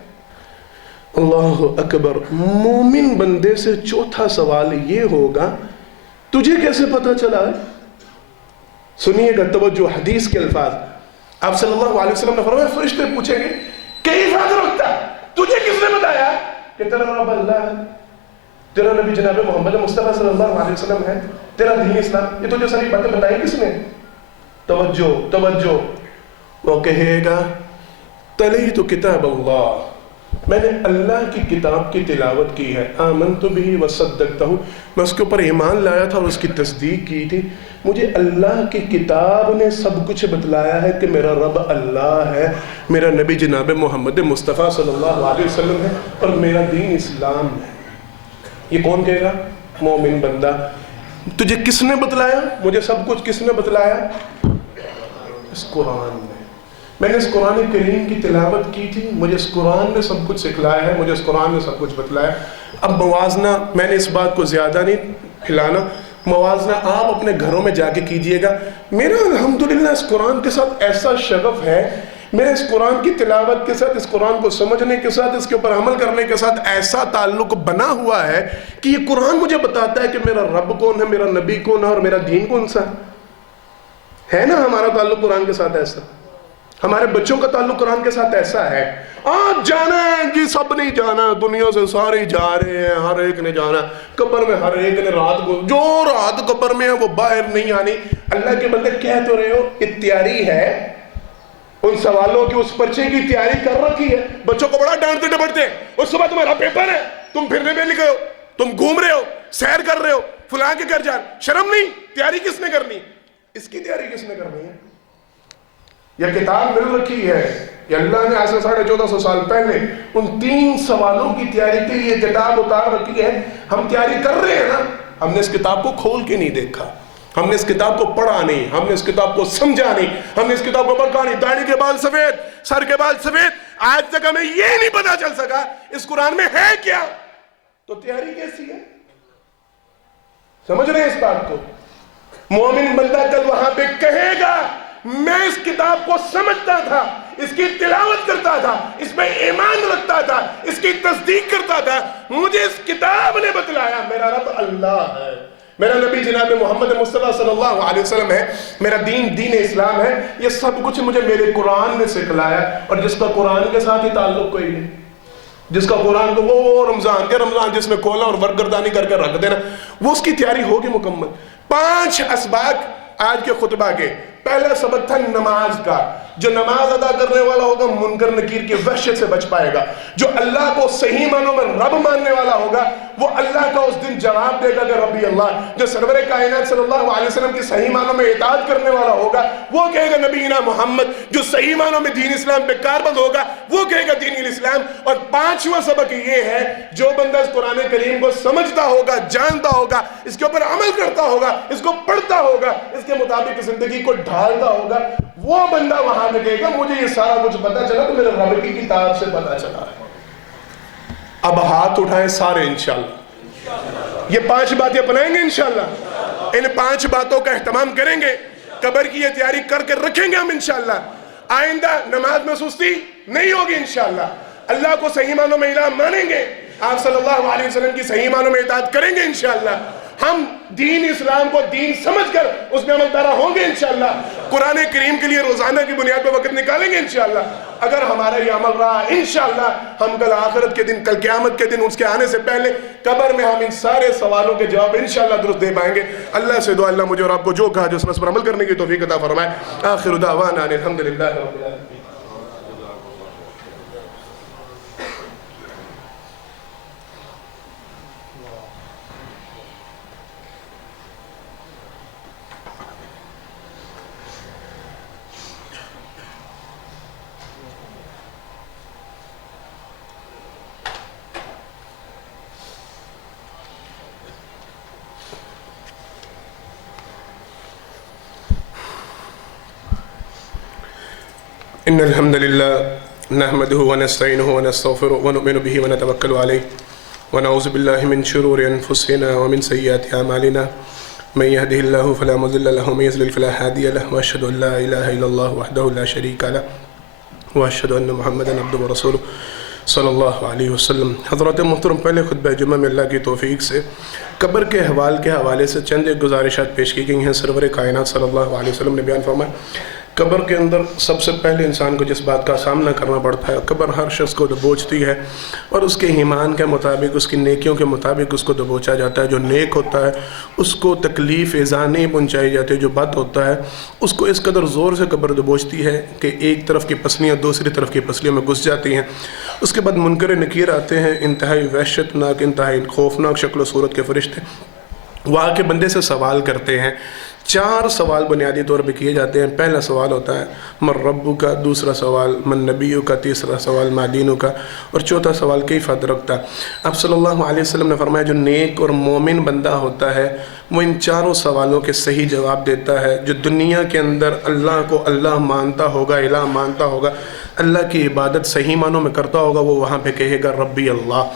اللہ اکبر. مومن بندے سے 4تھا سوال یہ ہوگا، تجھے کیسے پتہ چلا ہے؟ سنیے گا توجہ، حدیث کے الفاظ. آپ صلی اللہ علیہ وسلم نے فرمایا فرشتے پوچھیں گے کیف ادرکتا، تجھے کس نے بتایا کہ تیرا رب اللہ ہے، تیرا نبی جناب محمد مصطفیٰ صلی اللہ علیہ وسلم ہے، تیرا دین اسلام، یہ تجھے ساری باتیں بتائی کس نے؟ توجہ. وہ کہے گا تلیت کتاب اللہ، میں نے اللہ کی کتاب کی تلاوت کی ہے. آمنت بہ وصدقتہ، میں اس کے اوپر ایمان لایا تھا اور اس کی تصدیق کی تھی. مجھے اللہ کی کتاب نے سب کچھ بتلایا ہے کہ میرا رب اللہ ہے، میرا نبی جناب محمد مصطفیٰ صلی اللہ علیہ وسلم ہے، اور میرا دین اسلام ہے. یہ کون کہے گا؟ مومن بندہ. تجھے کس نے بتلایا؟ مجھے سب کچھ کس نے بتلایا؟ اس قرآن میں نے اس قرآن کریم کی تلاوت کی تھی، مجھے اس قرآن نے سب کچھ سکھلایا ہے، مجھے اس قرآن نے سب کچھ بتلایا۔ اب موازنہ میں نے اس بات کو زیادہ نہیں پھیلانا، موازنہ آپ اپنے گھروں میں جا کے کیجئے گا۔ میرا الحمدللہ اس قرآن کے ساتھ ایسا شغف ہے، میرے اس قرآن کی تلاوت کے ساتھ، اس قرآن کو سمجھنے کے ساتھ، اس کے اوپر عمل کرنے کے ساتھ ایسا تعلق بنا ہوا ہے کہ یہ قرآن مجھے بتاتا ہے کہ میرا رب کون ہے، میرا نبی کون ہے اور میرا دین کون سا ہے نا۔ ہمارا تعلق قرآن کے ساتھ ایسا، ہمارے بچوں کا تعلق قرآن کے ساتھ ایسا ہے۔ آج جانا ہے جی، سب نہیں جانا، دنیا سے سارے جا رہے ہیں، ہر ایک نے جانا، قبر میں ہر ایک نے رات کو، جو رات قبر میں ہے وہ باہر نہیں آنی۔ اللہ کے بندے کہہ تو رہے ہو، یہ تیاری ہے، ان سوالوں کی اس پرچے کی تیاری کر رکھی ہے۔ بچوں کو بڑا ڈانٹتے ڈپٹتے ہیں، اس صبح تمہارا پیپر ہے، تم پھرنے پہ لکھے ہو، تم گھوم رہے ہو، سیر کر رہے ہو، فلاں کے گھر جان، شرم نہیں؟ تیاری کس نے کرنی؟ اس کی تیاری کس نے کرنی ہے؟ یہ کتاب مل رکھی ہے، یہ اللہ نے آج سے 1450 سال پہلے ان 3 سوالوں کی تیاری کے لیے کتاب اتار رکھی ہے۔ ہم تیاری کر رہے ہیں نا، ہم نے اس کتاب کو کھول کے نہیں دیکھا، ہم نے اس کتاب کو پڑھا نہیں، ہم نے اس کتاب کو سمجھا نہیں، ہم نے اس کتاب کو پڑھا نہیں۔ داڑھی کے بال سفید، سر کے بال سفید، آج تک ہمیں یہ نہیں پتا چل سکا اس قرآن میں ہے کیا، تو تیاری کیسی ہے؟ سمجھ رہے ہیں اس بات کو؟ مومن بندہ کل وہاں پہ کہے گا میں اس کتاب کو سمجھتا تھا، اس کی تلاوت کرتا تھا، اس میں ایمان رکھتا تھا، اس کی تصدیق کرتا تھا، مجھے اس کتاب نے بتلایا میرا رب اللہ ہے، میرا نبی جناب محمد مصطفیٰ صلی اللہ علیہ وسلم ہے، میرا دین اسلام ہے، یہ سب کچھ مجھے میرے قرآن نے سکھلایا۔ اور جس کا قرآن کے ساتھ ہی تعلق کوئی نہیں، جس کا قرآن کو وہ رمضان جس میں کھولا اور ورگردانی کر کے رکھ دینا، وہ اس کی تیاری ہوگی مکمل۔ 5 اسباق آج کے خطبہ کے۔ پہلا سبق تھا نماز کا، جو نماز ادا کرنے والا ہوگا منکر نکیر کی وحشت سے بچ پائے گا، جو اللہ کو صحیح معنوں میں رب ماننے والا ہوگا وہ اللہ کا اس دن جواب دے گا کہ ربی اللہ، جو سرور کائنات صلی اللہ علیہ وسلم کی صحیح معنوں میں اطاعت کرنے والا ہوگا وہ کہے گا نبینا محمد، جو صحیح معنوں میں دین اسلام پہ کاربند ہوگا وہ کہے گا دین الاسلام۔ اور 5واں سبق یہ ہے، جو بندہ اس قرآن کریم کو سمجھتا ہوگا، جانتا ہوگا، اس کے اوپر عمل کرتا ہوگا، اس کو پڑھتا ہوگا، اس کے مطابق زندگی کو ڈھالتا ہوگا، وہ بندہ وہاں پہ کہے گا مجھے یہ سارا کچھ پتا چلا تو میرے رب کی کتاب سے پتا چلا ہے۔ اب ہاتھ اٹھائیں سارے انشاءاللہ، یہ 5 باتیں اپنائیں گے انشاءاللہ، ان 5 باتوں کا اہتمام کریں گے، قبر کی یہ تیاری کر کے رکھیں گے ہم انشاءاللہ۔ آئندہ نماز میں سستی نہیں ہوگی انشاءاللہ، اللہ کو صحیح معنوں میں الہ مانیں گے، آپ صلی اللہ علیہ وسلم کی صحیح معنوں میں اطاعت کریں گے انشاءاللہ، ہم دین اسلام کو دین سمجھ کر اس میں عمل پیرا ہوں گے انشاءاللہ، قرآن کریم کے لیے روزانہ کی بنیاد پہ وقت نکالیں گے انشاءاللہ۔ اگر ہمارا یہ عمل رہا انشاءاللہ، ہم کل آخرت کے دن، کل قیامت کے دن، اس کے آنے سے پہلے قبر میں ہم ان سارے سوالوں کے جواب انشاءاللہ درست دے پائیں گے۔ اللہ سے دعا اللہ مجھے اور آپ کو جو کہا جو اس پر عمل کرنے کی توفیق عطا فرمائے۔ آخر دعوانا الحمدللہ رب العالمین۔ إن الحمد لله نحمده ونستعينه ونستغفره ونؤمن به ونتوكل عليه ونعوذ بالله من شرور أنفسنا ومن سيئات أعمالنا من يهده الله فلا مضل له ومن يضلل فلا هادي له وأشهد أن لا إله إلا الله وحده لا شريك له وأشهد أن محمدا عبده ورسوله صلی اللہ علیہ وسلم۔ حضرات محترم، پہلے خطبہ جمعہ میں اللہ کی توفیق سے قبر کے حوالے سے چند ایک گزارشات پیش کی گئی ہیں۔ سرور کائنات صلی اللہ علیہ وسلم نے بیان فرمایا قبر کے اندر سب سے پہلے انسان کو جس بات کا سامنا کرنا پڑتا ہے، قبر ہر شخص کو دبوچتی ہے اور اس کے ایمان کے مطابق، اس کی نیکیوں کے مطابق اس کو دبوچا جاتا ہے۔ جو نیک ہوتا ہے اس کو تکلیف ایذا نہیں پہنچائی جاتی، جو بد ہوتا ہے اس کو اس قدر زور سے قبر دبوچتی ہے کہ ایک طرف کی پسلیاں دوسری طرف کی پسلیوں میں گھس جاتی ہیں۔ اس کے بعد منکر نکیر آتے ہیں، انتہائی وحشت ناک، انتہائی خوفناک شکل و صورت کے فرشتے وہ آ کے بندے سے سوال کرتے ہیں۔ 4 سوال بنیادی طور پہ کیے جاتے ہیں۔ پہلا سوال ہوتا ہے من ربک کا، دوسرا سوال من نبیک کا، تیسرا سوال ما دینک کا، اور چوتھا سوال کیف ادرکت۔ اب صلی اللہ علیہ وسلم نے فرمایا جو نیک اور مومن بندہ ہوتا ہے وہ ان 4 سوالوں کے صحیح جواب دیتا ہے۔ جو دنیا کے اندر اللہ کو اللہ مانتا ہوگا، الہ مانتا ہوگا، اللہ کی عبادت صحیح معنوں میں کرتا ہوگا، وہ وہاں پہ کہے گا ربی اللہ۔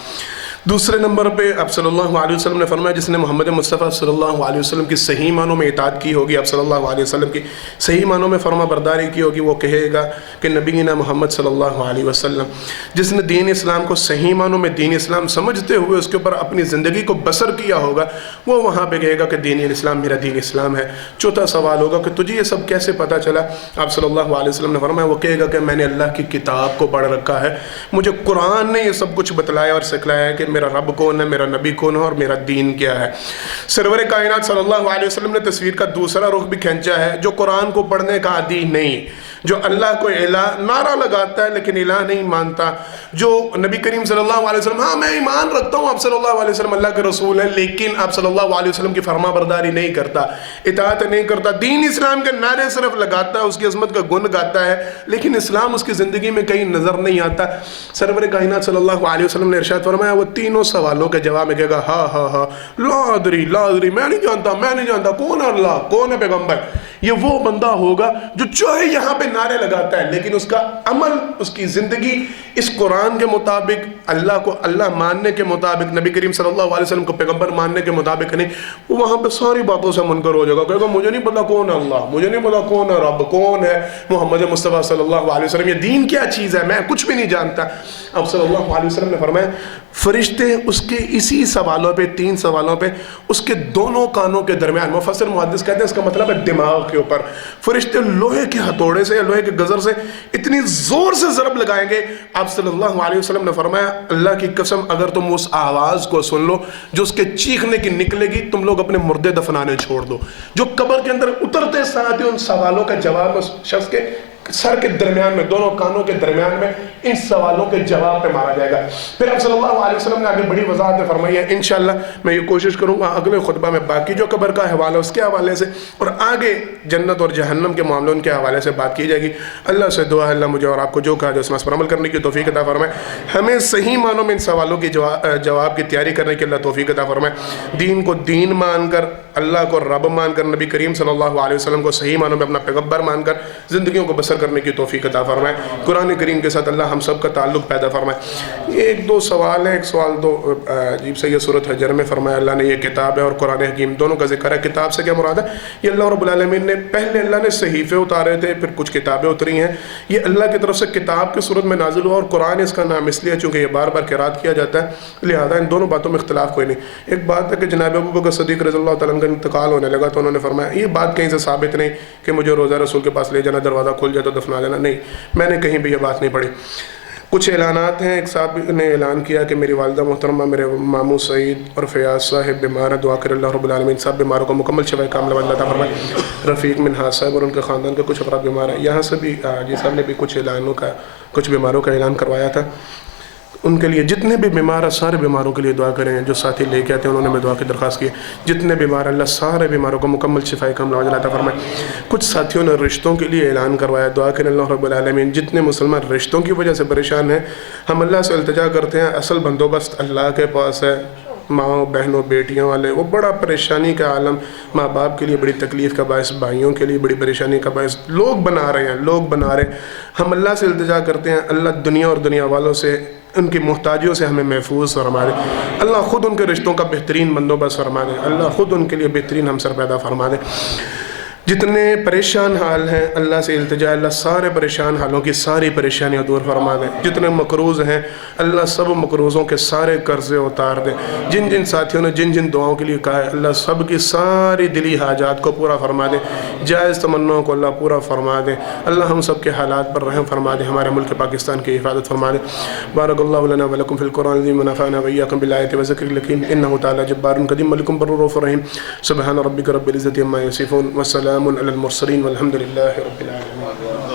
دوسرے نمبر پہ اب صلی اللہ علیہ وسلم نے فرمایا جس نے محمد مصطفیٰ صلی اللہ علیہ وسلم کی صحیح معنوں میں اطاعت کی ہوگی، اب صلی اللہ علیہ وسلم کی صحیح معنوں میں فرما برداری کی ہوگی، وہ کہے گا کہ نبینا محمد صلی اللہ علیہ وسلم۔ جس نے دین اسلام کو صحیح معنوں میں دین اسلام سمجھتے ہوئے اس کے اوپر اپنی زندگی کو بسر کیا ہوگا، وہ وہاں پہ کہے گا کہ دین اسلام میرا دین اسلام ہے۔ چوتھا سوال ہوگا کہ تجھے یہ سب کیسے پتہ چلا؟ آپ صلی اللہ علیہ وسلم نے فرمایا وہ کہے گا کہ میں نے اللہ کی کتاب کو پڑھ رکھا ہے، مجھے قرآن نے یہ سب کچھ بتلایا اور سکھلایا ہے کہ میرا رب کون ہے، میرا نبی کون ہے، اور میرا دین کیا ہے۔ سرور کائنات صلی اللہ علیہ وسلم نے تصویر کا دوسرا رخ بھی کھینچا ہے۔ جو قرآن کو پڑھنے کا عادی نہیں، جو اللہ کو الہ نعرہ لگاتا ہے لیکن الہ نہیں مانتا، جو نبی کریم صلی اللہ علیہ وسلم ہاں میں ایمان رکھتا ہوں آپ صلی اللہ علیہ وسلم اللہ کے رسول ہیں، لیکن آپ صلی اللہ علیہ وسلم کی فرما برداری نہیں کرتا، اطاعت نہیں کرتا، دین اسلام کے نعرے صرف لگاتا ہے، اس کی عظمت کا گن گاتا ہے، لیکن اسلام اس کی زندگی میں کہیں نظر نہیں آتا۔ سرور کائنات صلی اللہ علیہ وسلم نے ارشاد فرمایا وہ تینوں سوالوں کے جواب میں کہے گا ہاں ہاں ہاں لا ادری میں نہیں جانتا کون ہے اللہ، کون ہے پیغمبر۔ یہ وہ بندہ ہوگا جو چاہے یہاں پہ نعرے لگاتا ہے لیکن اس کا عمل، اس کی زندگی اس قرآن کے مطابق، اللہ کو اللہ ماننے کے مطابق، نبی کریم صلی اللہ علیہ وسلم کو پیغمبر ماننے کے مطابق نہیں، وہ وہاں پہ ساری باتوں سے منکر ہو جائے گا، کہے گا مجھے نہیں پتا کون ہے اللہ، مجھے نہیں پتا کون ہے رب، کون ہے محمد مصطفیٰ صلی اللہ علیہ وسلم، یہ دین کیا چیز ہے، میں کچھ بھی نہیں جانتا۔ اب صلی اللہ علیہ وسلم نے فرمایا فرشتے اس کے اسی سوالوں پہ، 3 سوالوں پہ اس کے دونوں کانوں کے درمیان، مفسر محدث کہتے ہیں اس کا مطلب ہے دماغ کے اوپر، فرشتے لوہے کے ہتھوڑے سے یا لوہے کے گزر سے اتنی زور سے ضرب لگائیں گے۔ آپ صلی اللہ علیہ وسلم نے فرمایا اللہ کی قسم اگر تم اس آواز کو سن لو جو اس کے چیخنے کی نکلے گی، تم لوگ اپنے مردے دفنانے چھوڑ دو۔ جو قبر کے اندر اترتے ساتھ ہی ان سوالوں کا جواب اس شخص کے سر کے درمیان میں، دونوں کانوں کے درمیان میں ان سوالوں کے جواب پہ مارا جائے گا۔ پھر آپ صلی اللہ علیہ وسلم نے آگے بڑی وضاحت فرمائی ہے، انشاءاللہ میں یہ کوشش کروں گا اگلے خطبہ میں باقی جو قبر کا حوالہ اس کے حوالے سے اور آگے جنت اور جہنم کے معاملوں کے حوالے سے بات کی جائے گی۔ اللہ سے دعا ہے اللہ مجھے اور آپ کو جو کہا جو اس پر عمل کرنے کی توفیق عطا فرمائے، ہمیں صحیح معنوں میں ان سوالوں کی جواب کی تیاری کرنے کی اللہ توفیق عطا فرمائے، دین کو دین مان کر، اللہ کو رب مان کر، نبی کریم صلی اللہ علیہ وسلم کو صحیح معنوں میں اپنا پیغمبر مان کر زندگیوں کو بسر کرنے کی توفیق عطا فرمائے، قرآن کریم کے ساتھ اللہ ہم سب کا تعلق پیدا فرمائے۔ یہ 1-2 سوال ہیں، ایک سوال تو عجیب سے یہ سورۃ حجر میں فرمایا اللہ نے یہ کتاب ہے اور قرآن حکیم دونوں کا ذکر ہے۔ کتاب سے کیا مراد ہے؟ یہ اللہ رب العالمین نے پہلے اللہ نے صحیفے اتارے تھے، پھر کچھ کتابیں اتری ہیں، یہ اللہ کی طرف سے کتاب کی صورت میں نازل ہوا، اور قرآن اس کا نام اس لیے چونکہ یہ بار بار قرات کیا جاتا ہے، لہذا ان دونوں باتوں میں اختلاف کوئی نہیں۔ ایک بات ہے کہ جناب ابوبکر صدیق رضی اللہ تعالیٰ عنہ کا انتقال ہونے لگا تو انہوں نے فرمایا یہ بات کہیں سے ثابت نہیں کہ مجھے روزہ رسول کے پاس لے جانا، دروازہ کھل جائے تو دفنا دینا، نہیں، میں نے کہیں بھی یہ بات نہیں پڑھی۔ کچھ اعلانات ہیں، ایک صاحب نے اعلان کیا کہ میری والدہ محترمہ میرے ماموں سعید اور فیاض صاحب بیمار ہیں، دعا کر اللہ رب العالمین صاحب بیماروں کو مکمل شفا کاملہ اللہ عطا فرمائے۔ رفیق منہاج صاحب اور ان کے خاندان کے کچھ افراد بیمار ہیں، یہاں سے بھی جی صاحب نے بھی کچھ بیماروں کا اعلان کروایا تھا، ان کے لیے جتنے بھی بیمار ہیں سارے بیماروں کے لیے دعا کریں۔ جو ساتھی لے کے آتے ہیں انہوں نے میں دعا کی درخواست کی، جتنے بیمار اللہ سارے بیماروں کو مکمل شفا کاملہ عطا فرمائے۔ کچھ ساتھیوں نے رشتوں کے لیے اعلان کروایا، دعا کریں اللہ رب العالمین جتنے مسلمان رشتوں کی وجہ سے پریشان ہیں، ہم اللہ سے التجا کرتے ہیں، اصل بندوبست اللہ کے پاس ہے، ماؤں بہنوں بیٹیوں والے وہ بڑا پریشانی کا عالم، ماں باپ کے لیے بڑی تکلیف کا باعث، بھائیوں کے لیے بڑی پریشانی کا باعث، لوگ بنا رہے ہیں، ہم اللہ سے التجا کرتے ہیں اللہ دنیا اور دنیا والوں سے، ان کی محتاجیوں سے ہمیں محفوظ فرما دے، اللہ خود ان کے رشتوں کا بہترین بندوبست فرما دے، اللہ خود ان کے لیے بہترین ہمسر پیدا فرما دے۔ جتنے پریشان حال ہیں اللہ سے التجا اللہ سارے پریشان حالوں کی ساری پریشانیاں دور فرما دے، جتنے مقروض ہیں اللہ سب مقروضوں کے سارے قرضے اتار دے، جن جن ساتھیوں نے جن جن دعاؤں کے لیے کہا ہے اللہ سب کی ساری دلی حاجات کو پورا فرما دے، جائز تمناؤں کو اللہ پورا فرما دے، اللہ ہم سب کے حالات پر رحم فرما دے، ہمارے ملک پاکستان کی حفاظت فرما دے۔ بارک اللہ لنا ولکم فی القرآن العظیم ونفعنا وإیاکم بالآیات وذکر الحکیم انہ تعالی جبار قدیم ملک بر رؤوف رحیم۔ سبحان ربک رب العزۃ عما یصفون والسلام علی المرسلین والحمد للہ رب العالمین۔